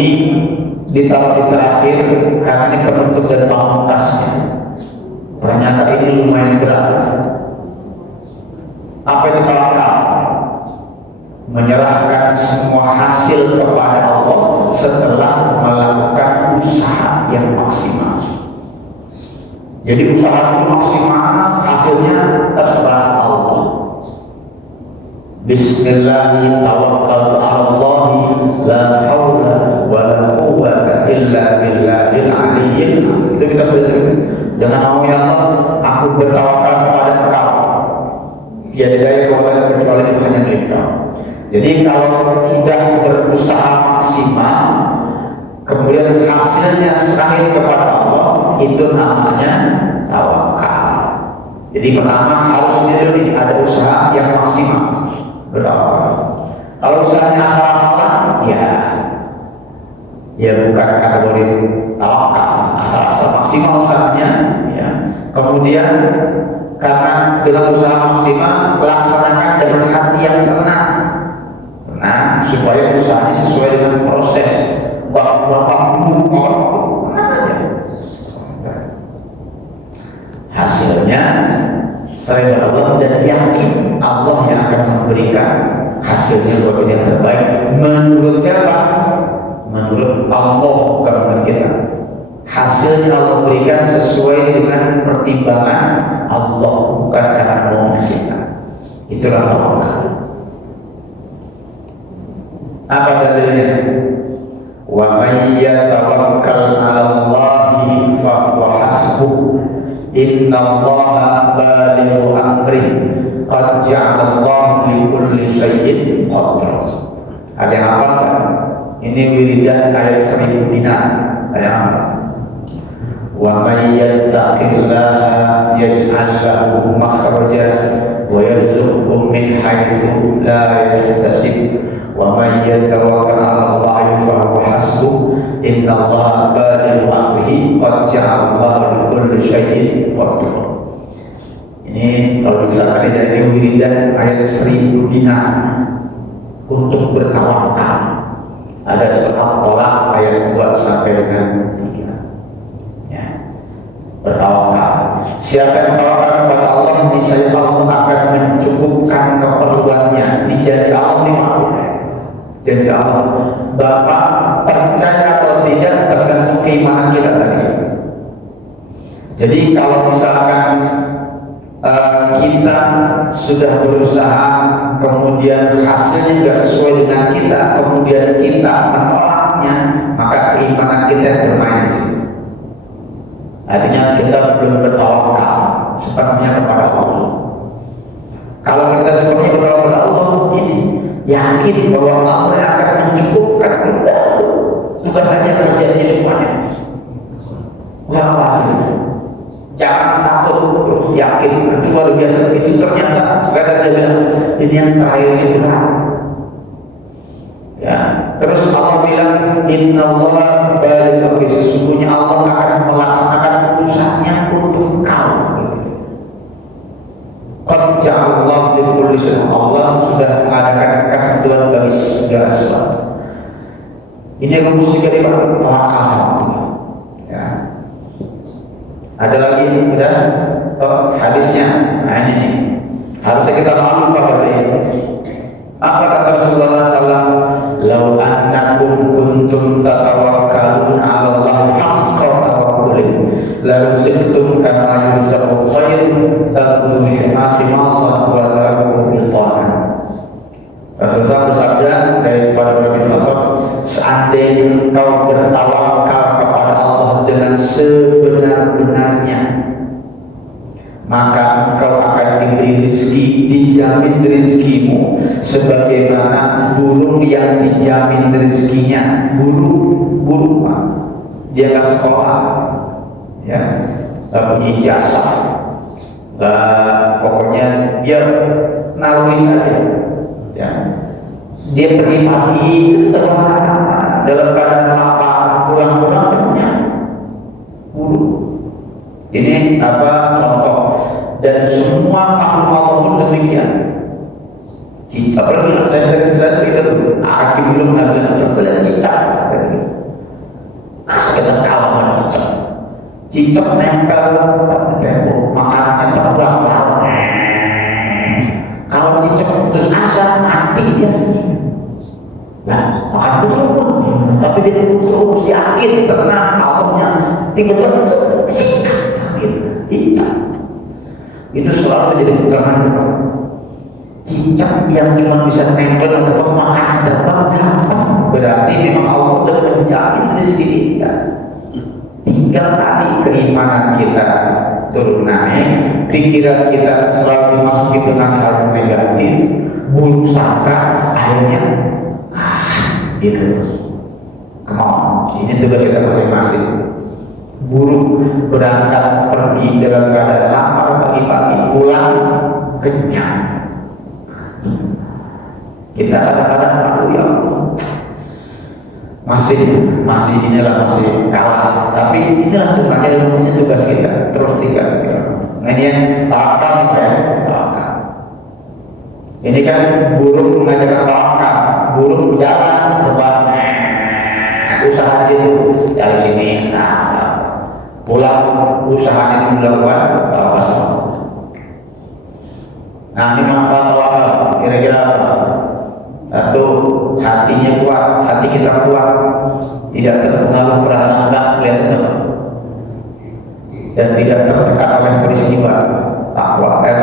ditaruh di terakhir karena ini penutup dan pamungkasnya. Ternyata ini lumayan berat. Apa itu tawakal? Menyerahkan semua hasil kepada Allah setelah melakukan usaha yang maksimal. Jadi usaha itu maksimal, hasilnya terserah Allah. Bismillahirrahmanirrahim. Tawakkaltu 'alallahi la haula wa la quwwata illa billahil aliyyil azim. Itu kita bersabda dengan nama ya Allah, aku bertawakal kepada Engkau. Tiada daya kekuatan kecuali hanya milik Engkau. Jadi kalau sudah berusaha maksimal, kemudian hasilnya serahin kepada Allah, itu namanya tawakal. Jadi pertama harus dulu ada usaha yang maksimal, bertawakal. Kalau usahanya asal-asalan, ya bukan kategori tawakal. Asal-asalan maksimal usahanya, ya. Kemudian karena dengan usaha maksimal, laksanakan dengan hati yang tenang, supaya usahanya sesuai dengan proses. Berapa puluh aja. Hasilnya selain Allah dan yakin Allah yang akan memberikan hasilnya buat yang terbaik. Menurut siapa? Menurut Allah, bukan menurut kita. Hasilnya Allah berikan sesuai dengan pertimbangan Allah, bukan karena kemauan kita. Itulah tawakal. Apa dalilnya? Wa may yatawakkal 'ala Allahi fa huwa hasbuh. Innallaha balighu amri. Qad ja'ala Allahu li kulli syai'in qadra. Ada yang apa? Ini wiridan ayat 1000 dinar. Ada yang apa? Wa may yattaqillaha yaj'al lahu makhrajan wa yarzuqhu min haitsu la yahtasib. Wa may yatawakkal 'ala Allahi fa huwa hasbuh. Innallaha balighu amrihi qad ja'ala Allahu li kulli syai'in qadra. Ini kalau misalkan ini wiridan ayat 1000 dinar untuk bertawakal. Ada surat Tolak ayat 2 sampai dengan 3. Siapa yang tawakal kepada Allah, niscaya Allah akan mencukupkan keperluannya. Ini janji Allah nih, janji Allah. Bapak percaya atau tidak tergantung keimanan kita tadi. Jadi kalau misalkan kita sudah berusaha, kemudian hasilnya tidak sesuai dengan kita, kemudian kita menolaknya, maka keimanan kita bermain di sini. Artinya kita belum bertawakal sepenuhnya kepada Allah. Kalau kita sepenuhnya bertawakal kepada Allah, ini yakin bahwa Allah akan mencukupkan kita. Tugas saja terjadi semuanya. Bukan Allah sih. Jangan takut, yakin. Itu luar biasa. Itu ternyata kata saya bilang ini yang terakhir ini benar. Ya, terus Allah bilang innallaha baligh amri, sesungguhnya Allah akan melaksanakan urusannya untuk kau. Qad ja'alallahu likulli syai'in, Allah sudah mengadakan ketentuan bagi segala sesuatu. Ini rumus tiga di tawakal sama Allah. Ya. Ada lagi udah hadisnya. Nah ini harusnya kita malu pada ini. Apa kata Rasulullah SAW? Lau annakum kuntum tatawakkaluna 'ala Allah haqqa tawakkulih la rusibtum kama yusabbu khair tadullu khimasa wa tarakum bitana. Rasulullah bersabda daripada Nabi Muhammad, seandainya engkau bertawakal kepada Allah dengan sebenar-benarnya, maka engkau akan diberi rezeki, dijamin rezekimu sebagaimana burung yang dijamin rezekinya. Burung dia nggak sekolah, ya, nggak punya ijazah, pokoknya dia naluri saja, ya. Dia pergi pagi terbang dalam keadaan lapar, pulang-pulang kenyang. Burung. Ini apa contoh, dan semua makhluk Allah pun demikian. Apalagi saya cerita dulu, Aki belum mengambil terkelihat cicak. Kita kalah sama cicak. Cicak nempel tembok, makanannya terbang. Kalau cicak putus asa, mati dia. Nah, makan terus, tapi dia terus yakin, tenang, Allahnya tiba-tiba sikat. Cicak itu selalu jadi pegangan. Cicak yang cuma bisa nempel atau makanan dapat, berarti memang Allah sudah menjamin rezeki kita. Tinggal tadi keimanan kita turun naik, pikiran kita selalu dimasuki dengan hal yang negatif, buruk sangka, akhirnya itu. Come on, ini tugas kita masing-masing. Buruk berangkat pergi dalam keadaan lapar pagi-pagi, pulang kenyang. Kita kadang-kadang malu, ya Allah, masih kalah. Tapi inilah tugasnya, tugas kita terus tinggal sekarang. Nah, ini yang tawakal ya, tawakal. Ini kan burung mengajarkan tawakal. Burung berjalan terbang, usaha itu dari sini, pulang usahanya dilakukan tawakal sama Allah. Nah, ini manfaat tawakal kira-kira apa? Satu, hatinya kuat, hati kita kuat, tidak terpengaruh perasaan kelihatan, dan tidak tertekan oleh peristiwa. Tawakal.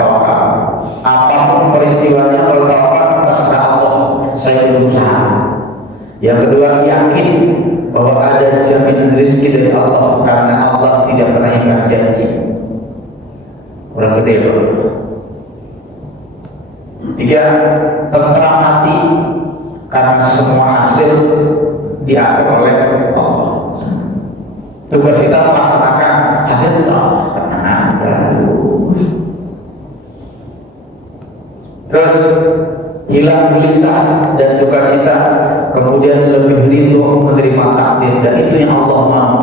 Apapun peristiwanya, kalau tawakal terserah Allah, saya berusaha. Yang kedua, yakin bahwa ada jaminan rezeki dari Allah, karena Allah tidak pernah ingkar janji. Orang gede, bro. Tiga, tenteram hati, karena semua hasil diatur oleh Allah. Tugas kita melaksanakan hasil tenang. Terus hilang gelisah dan duka cita, kemudian lebih rindu menerima takdir, dan itu yang Allah mau.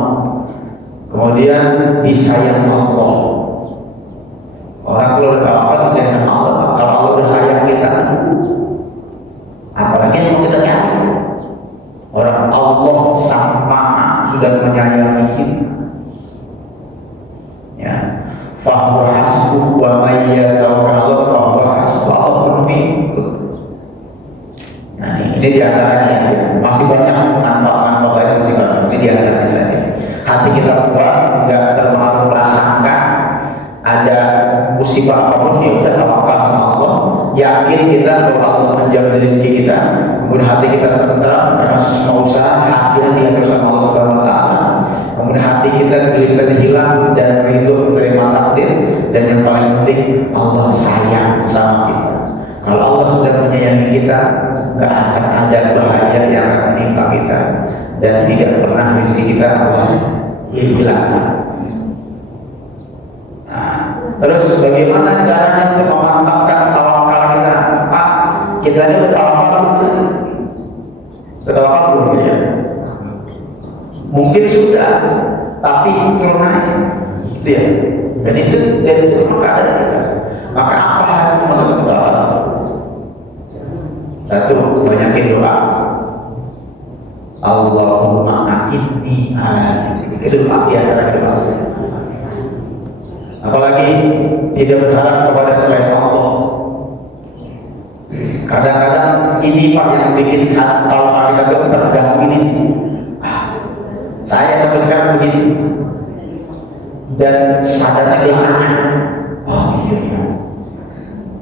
Kemudian disayang Allah. Orang kalau tawakal disayang Allah. Kalau Allah bersayang kita, apalagi yang mau kita cari? Orang Allah sang Maha sudah menyayangi kita. Ya, fahuwa di antaranya saja. Hati kita kuat, nggak terlalu prasangka ada musibah apapun, ya udah tawakal sama Allah, yakin kita bahwa Allah menjamin rezeki kita, kemudian hati kita tentram karena semua usaha hasilnya diatur sama Allah Subhanahu Wa Taala. Kemudian hati kita gelisahnya hilang dan rindu menerima takdir, dan yang paling penting Allah sayang sama kita. Kalau Allah sudah menyayangi kita, nggak akan ada bahaya yang akan menimpa kita, dan tidak pernah rezeki kita Allah hilang. Nah, terus bagaimana caranya untuk memantapkan tawakal kita? Pak, kita ini bertawakal belum ya? Mungkin sudah, tapi turunannya itu ya. Dan itu dari turun keadaan kita. Maka apa yang menurut Allah? Satu, banyakin doa. Allahumma a'inni ala dzikrik. Itu doa di antara doa. Apalagi tidak berharap kepada selain Allah. Kadang-kadang ini Pak yang bikin tawakal kita itu terganggu ini. Saya sampai sekarang begitu, dan sadarnya belakangan. Oh iya.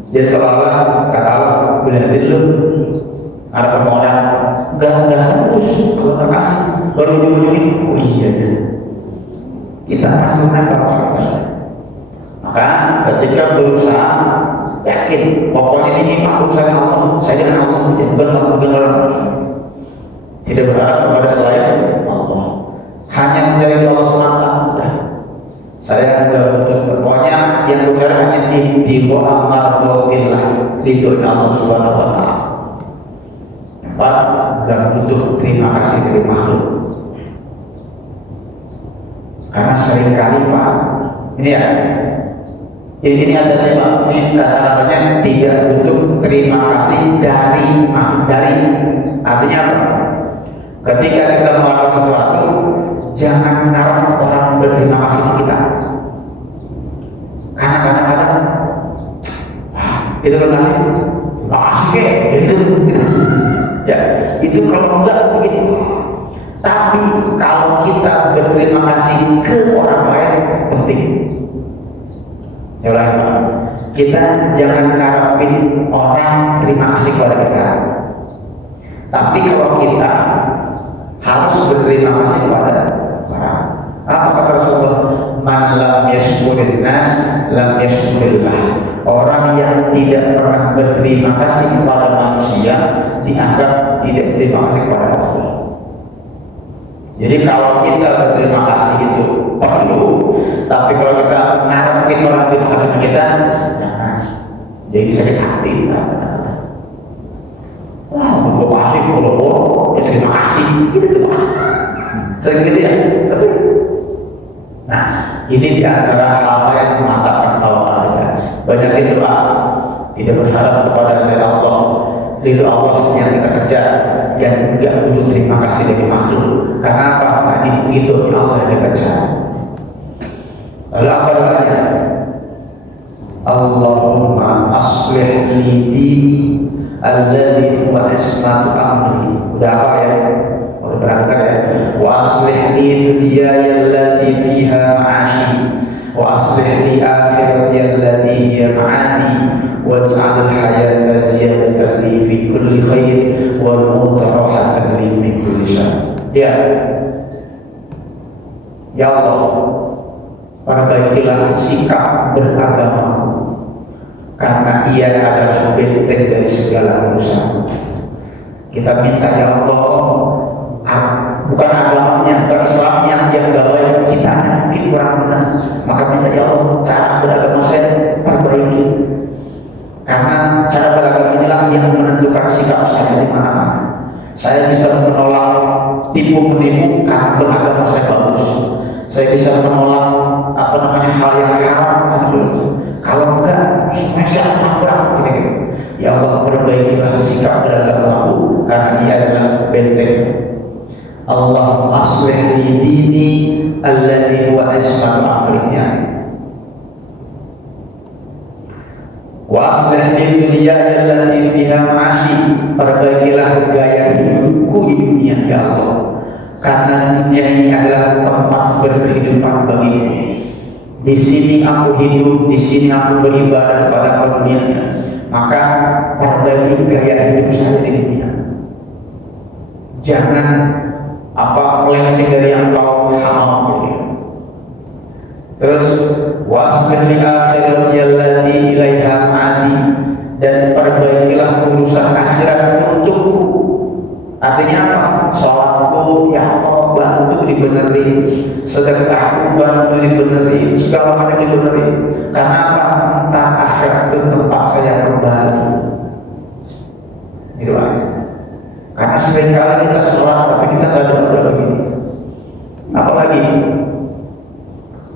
Jadi seolah-olah kata Allah, berarti lu ada permohonan, udah terus kalau terkasih baru ujung-ujungin. Oh iya ya. Kita pasti menang. Maka ketika berusaha, yakin pokoknya ini urusan Allah, saya dengan Allah, bukan orang manusia. Tidak berharap kepada selain Allah, hanya mencari Allah semata. Udah, saya sudah pokoknya yang bicara hanya tiba amal dotillah, ridho Allah Subhanahu Wa Taala. Empat, nggak butuh terima kasih dari makhluk, karena seringkali Pak, ini ya. Ini ada tema, ini kata-katanya tidak butuh terima kasih dari. Artinya apa? Ketika kita melakukan sesuatu, jangan harap orang berterima kasih sama kita. Karena kadang-kadang itu kan makasih gitu. Ya, itu kalau enggak begitu. Tapi kalau kita berterima kasih ke orang lain, penting. Kita jangan harapin orang terima kasih kepada kita. Tapi kalau kita harus berterima kasih kepada orang. Apa kata Rasulullah? Man lam yashkurin nas lam yashkurillah. Orang yang tidak pernah berterima kasih kepada manusia dianggap tidak berterima kasih kepada Allah. Jadi kalau kita berterima kasih itu perlu, tapi kalau kita ngarepin orang terima kasih sama kita, jadi sakit hati. Wah, gue pasti boro-boro, ya terima kasih, gitu tuh. Sering gitu ya, sering. Nah, ini diantara hal yang memantapkan tawakal kita. Banyak doa, tidak berharap kepada selain Allah, ridho Allah yang kita kejar, dan tidak butuh terima kasih dari makhluk. Karena apa? Tadi ridho Allah yang kita kejar. Lalu apa doanya? Allahumma aslih li dini alladhi huwa ismatu amri. Udah apa ya? Udah berangkat ya. Wa aslih li dunyaya allati fiha ma'ashi, wa aslih li akhirati allati hiya ma'adi, waj'al al-hayata ziyadatan li fi kulli khair wal mauta rahatan li min kulli syarr. Ya Allah, perbaikilah sikap beragamaku, karena ia adalah benteng dari segala urusan. Kita minta ya Allah, bukan agamanya, bukan Islamnya yang gak baik, kita mungkin kurang benar. Maka minta ya Allah, cara beragama saya perbaiki, karena cara beragama inilah yang menentukan sikap saya di mana-mana. Saya bisa menolak tipu menipu karena beragama saya bagus. Saya bisa menolak hal yang haram. Kalau enggak, semuanya saya nabrak gitu. Ya Allah, perbaikilah sikap beragamaku, karena ia adalah benteng. Allah aslih li dini alladhi huwa ismatu amrinya, wa aslih li dunyaya allati fiha ma'ashi. Perbaikilah gaya hidupku di dunia ya Allah, karena dunia ini adalah tempat berkehidupan bagiku. Di sini aku hidup, di sini aku beribadah kepada dunianya. Maka perbaiki gaya hidup saya di dunia. Jangan melenceng dari yang kau haram. Terus waslih li akhirati allati ilaiha ma'adi, dan perbaikilah urusan akhirat untukku. Artinya apa? Salatku ya Allah bantu dibenerin, sedekahku bantu dibenerin, segala hal dibenerin. Karena apa? Entah akhirat itu tempat saya kembali. Ini doa. Karena seringkali kita sholat tapi kita tidak ada doa begini. Apalagi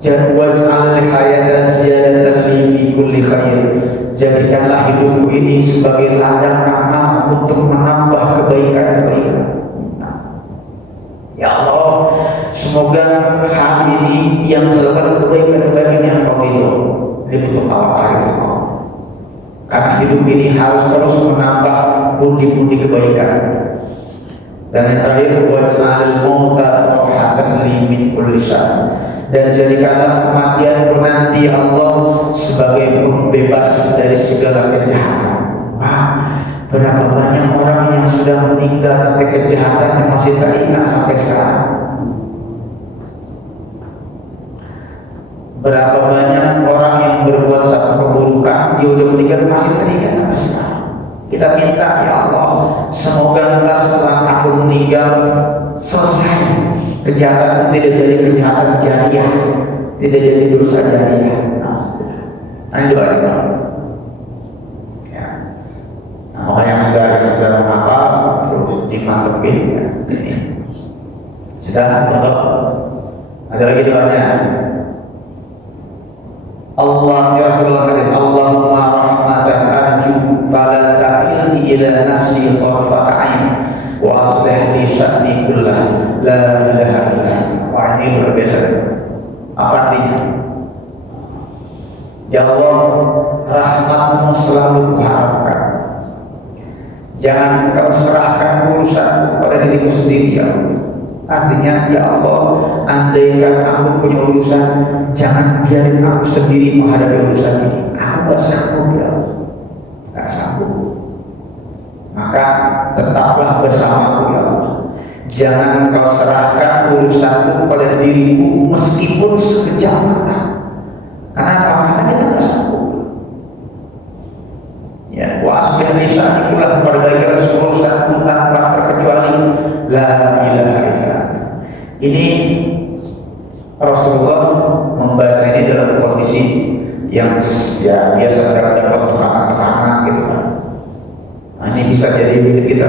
waj'al hayata ziyadatan li fi kulli khair. Jadikanlah hidupku ini sebagai ladang amal untuk menambah kebaikan-kebaikan. Ya Allah, semoga hari ini yang melakukan kebaikan-kebaikan yang kau ridho. Ini butuh tawakal semua. Karena hidup ini harus terus menambah pundi-pundi kebaikan. Dan yang terakhir, waj'al mauta rahatan li min kulli syarr. Dan jadikanlah kematian nanti Allah sebagai pembebas dari segala kejahatan. Berapa banyak orang yang sudah meninggal tapi kejahatannya masih teringat sampai sekarang. Berapa banyak orang yang berbuat satu keburukan, dia udah meninggal masih teringat sampai sekarang. Kita minta ya Allah, semoga entah setelah aku meninggal selesai kejahatan itu, tidak jadi kejahatan jariah, tidak jadi dosa jariah. Nah, doa ya. Nah, yang sudah menghafal terus dimantepin ya. Sudah, ada lagi doanya. Allah ya Rasulullah kata, Allahumma rahmatan arju fala takilni ila nafsi tarfata ain wa aslih li sya'ni kullah la ilaha illa anta. Wah, ini luar biasa. Apa artinya? Ya Allah, rahmatmu selalu kuharapkan. Jangan kau serahkan urusan pada dirimu sendiri ya Allah. Artinya ya Allah, andaikan aku punya urusan, jangan biarin aku sendiri menghadapi urusan ini. Aku gak sanggup ya Allah, gak sanggup. Maka tetaplah bersamaku ya Allah. Jangan kau serahkan urusanku pada diriku meskipun sekejap mata. Kenapa? Karena kita gak sanggup. Ya, wa asbih lisan itulah perbaikan urusanku tanpa terkecuali la ilaha illa. Ini Rasulullah membaca ini dalam kondisi yang ya biasa dapat tekanan gitu kan. Nah, ini bisa jadi hidup kita.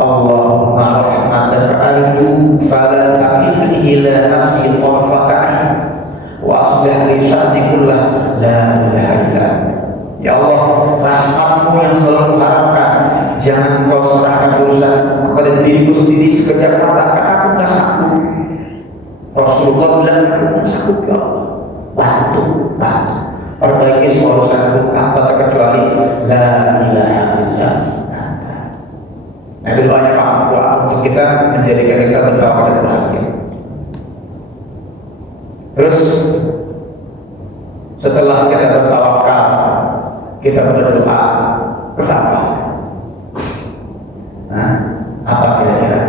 Allahumma rahmataka arju fala takilni ila nafsi tarfata ain wa aslih li sya'ni kullah la ilaha illa anta. Ya Allah, rahmatmu yang selalu harapkan, jangan kau serahkan urusan kepada diriku sendiri sekejap mata, karena aku tidak sanggup. Rasulullah bilang, aku tidak sanggup ya Allah. Bantu, perbaiki semua urusanku tanpa terkecuali la ilaha illa anta. Nah, itu doanya Pak untuk kita menjadikan kita berdoa dan bahagia. Terus setelah kita bertawakal, kita berdoa, kenapa? Nah, apa kira-kira?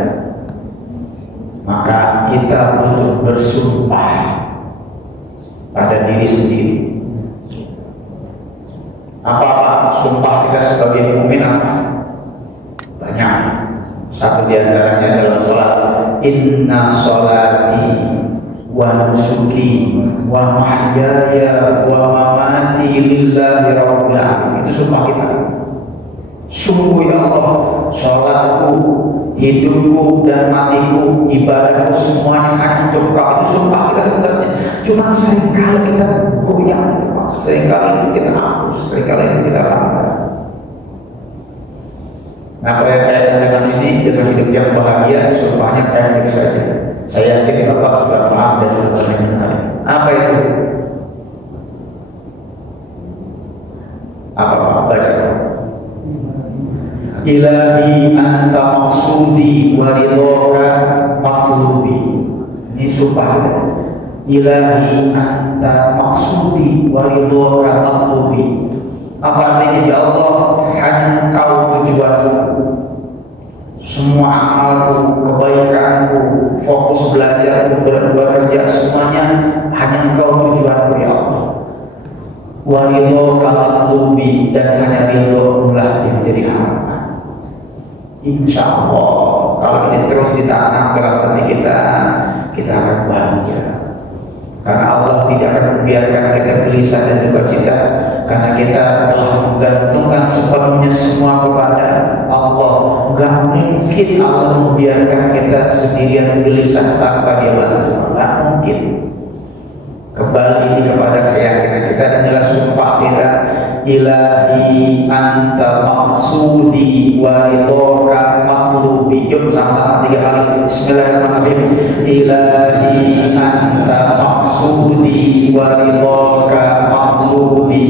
Maka kita butuh bersumpah pada diri sendiri. Apa sumpah kita sebagai mukmin apa? Banyak. Satu diantaranya dalam sholat, inna sholati wa nusuki wa mahyaya wa mamati lillahi rabbil alamin. Itu sumpah kita. Sungguh ya Allah, sholatku, hidupku dan matiku, ibadahku semuanya hanya untuk Kau. Itu sumpah kita sebenarnya. Cuma seringkali kita goyang, seringkali itu kita hapus, seringkali itu kita langgar. Nah, kalau yang kaitan dengan ini, dengan hidup yang bahagia, sumpahnya pendek saja. Saya yakin Bapak sudah paham dan sudah mengenal. Apa itu? Apa Pak? Baca. Ilahi anta maksudi wa ridhoka maqlubi. Ini sumpah kita. Ilahi anta maksudi wa ridhoka maqlubi. Apa artinya? Ya Allah, hanya Engkau tujuanku. Semua amalku, kebaikanku, fokus belajar, bekerja, semuanya hanya Engkau tujuanku ya Allah. Wa ridhoka maqlubi, dan hanya ridho-Mu lah yang menjadi harapan. Insya Allah kalau ini terus ditanam dalam hati kita akan bahagia. Karena Allah tidak akan membiarkan kita gelisah dan duka cita, karena kita telah menggantungkan sepenuhnya semua kepada Allah. Gak mungkin Allah membiarkan kita sendirian gelisah tanpa Dia bantu. Gak mungkin. Kembali ini kepada keyakinan kita, inilah sumpah kita. Ilahi anta maksudi wa ridhoka maqlubi. Yuk sama-sama 3 kali. Bismillahirrahmanirrahim. Ilahi anta maksudi wa ridhoka maqlubi.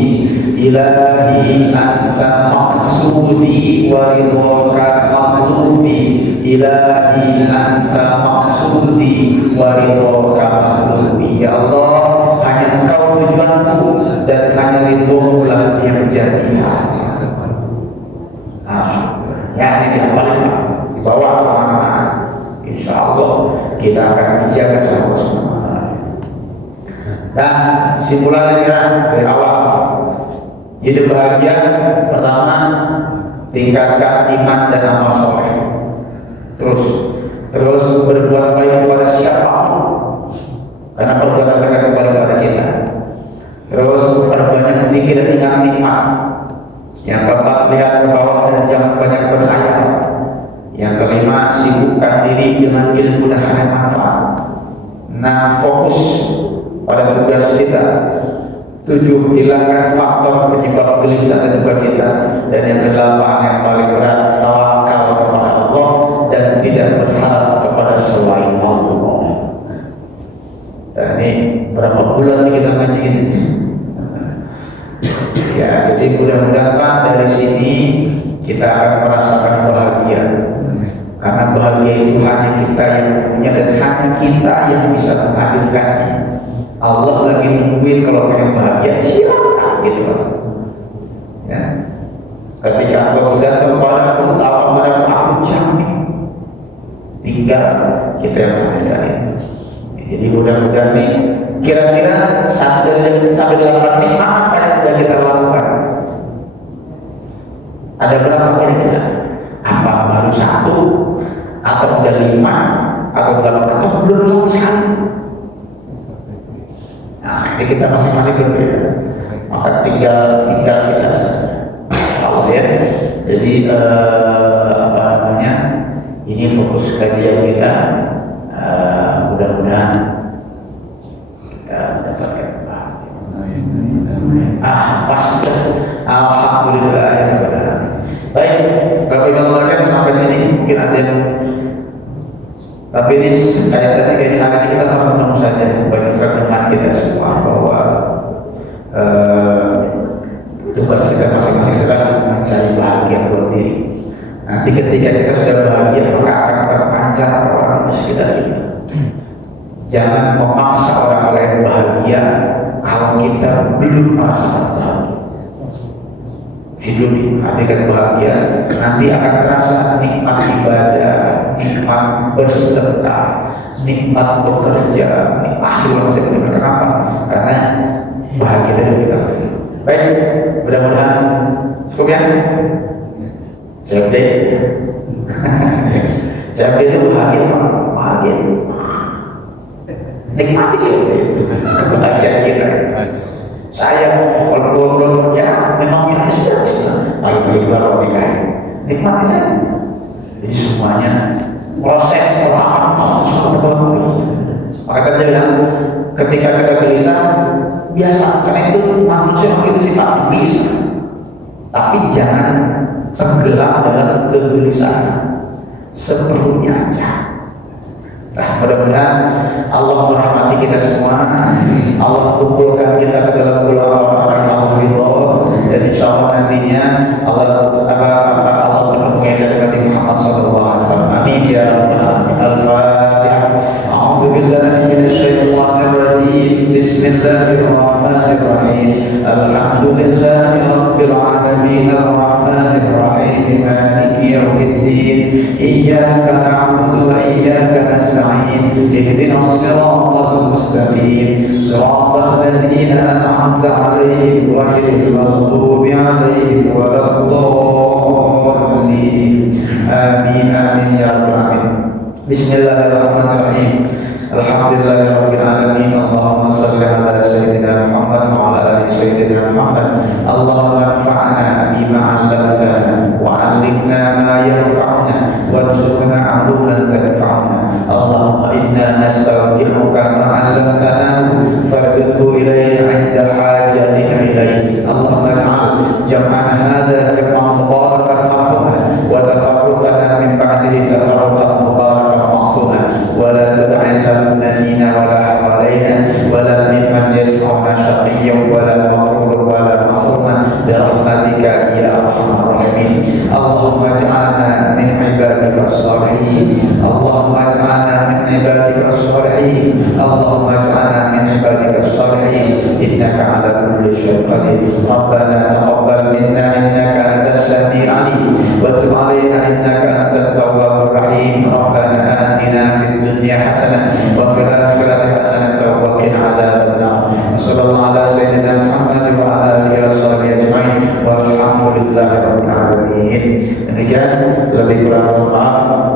Ilahi anta maksudi wa ridhoka maqlubi. Ilahi anta maksudi wa ridhoka maqlubi. Ya Allah, hanya Engkau tujuanku dan hanya ridho-Mu lah yang menjadi harapan. Ya, ini yang paling di bawah kemana-mana. Insya Allah kita akan menjaga sama-sama. Dan simpulannya dari awal, hidup bahagia pertama tingkatkan iman dan amal soleh. Terus berbuat baik kepada siapapun, karena perbuatan mereka kembali kepada kita. Terus perbanyak zikir dan ingat nikmat. Yang keempat, lihat ke bawah dan jangan banyak berkhayal. Yang kelima, sibukkan diri dengan ilmu dan hal yang manfaat. Nah, fokus pada tugas kita. 7, hilangkan faktor penyebab gelisah dan duka cita. Dan yang ke-8 yang paling berat, tawakal kepada Allah dan tidak berharap kepada selain Allah. Dan ini berapa bulan nih kita ngaji ini? Ya, jadi mudah-mudahan Pak, dari sini kita akan merasakan bahagia. Karena bahagia itu hanya kita yang punya dan hanya kita yang bisa menghadirkannya. Allah lagi nungguin kalau pengen bahagia, silakan gitu Pak. Ya. Ketika engkau sudah kepada pengetahuan pada aku jamin, tinggal kita yang menghadirkan. Jadi mudah-mudahan nih, kira-kira sampai 8 nikmat apa yang sudah kita lakukan? Ada berapa kira-kira? Apa baru 1? Atau udah 5? Atau 8? Atau belum sama sekali? Nah, ini kita masing-masing berbeda. Maka tinggal kita tahu ya. Jadi apa namanya? Ini fokus kajian kita. Mudah-mudahan kita mendapatkan pas. Alhamdulillah ya Rabbil alamin. Baik, Bapak Ibu sekalian, sampai sini mungkin ada yang, tapi ini kayak tadi kayaknya hari ini kita menemu saja banyak renungan kita semua bahwa tugas kita masing-masing adalah mencari bahagia buat diri. Nanti ketika kita sudah bahagia, maka akan terpancar ke orang di sekitar kita. Jangan memaksa orang lain bahagia kalau kita belum merasakan bahagia. Hidup hakikat bahagia, nanti akan terasa nikmat ibadah, nikmat bersedekah, nikmat bekerja, nikmat hasil yang kenapa? Karena bahagia dari kita. Baik, mudah-mudahan cukup ya. CFD itu bahagia, bahagia. Nikmati CFD, kebahagiaan kita. Saya kalau ya memang ini sudah baik-baik kalau nikahin, nikmati saja. Jadi semuanya proses pertama maka saya bilang ketika kita gelisah biasa, karena itu manusia memiliki sifat gelisah, tapi jangan tenggelam dalam kegelisahan, seperlunya aja. Nah, mudah-mudahan Allah merahmati kita semua. Allah kumpulkan kita ke dalam golongan orang yang Allah ridho, dan insya Allah nantinya Allah bertemu dengan Nabi Muhammad SAW. Amin ya Rabbal Alamin. Al-Fatihah. بالله من الشيطان الرجيم. بسم الله الرحمن الرحيم. الحمد لله رب العالمين الرحمن الرحيم مالك يوم الدين. إياك نعبد وإياك نستعين. اهدنا الصراط المستقيم صراط الذين أنعمت عليهم غير المغضوب عليهم ولا الضالين. آمين آمين يا رب العالمين. بسم الله الرحمن الرحيم. الحمد لله رب العالمين. اللهم صل على سيدنا محمد وعلى آل سيدنا محمد. اللهم انفعنا بما علمتنا وعلمنا ما ينفعنا وارزقنا علوما تنفعنا. اللهم إنا نستودعك ما علمتنا فارده إلينا عند حاجتنا إليه. اللهم اجعل جمعنا هذا جمعا مباركا مرحوما وتفرقنا من بعده تفرقا مباركا معصوما. ولا تدع لنا فينا ولا حوالينا ولا ممن يسمعنا شقيا ولا مطرودا ولا محروما برحمتك يا ارحم الراحمين. اللهم اجعلنا من عبادك الصالحين. اللهم اجعلنا من عبادك الصالحين. اللهم اجعلنا من عبادك الصالحين انك على كل شيء قدير. ربنا تقبل منا انك انت السميع العليم وتب علينا انك انت التواب الرحيم. ربنا آتنا في الدنيا حسنة وفي الآخرة حسنة وقنا عذاب النار. وصلى الله على سيدنا محمد وعلى آله وصحبه أجمعين والحمد لله رب العالمين. Demikian, lebih kurang maaf.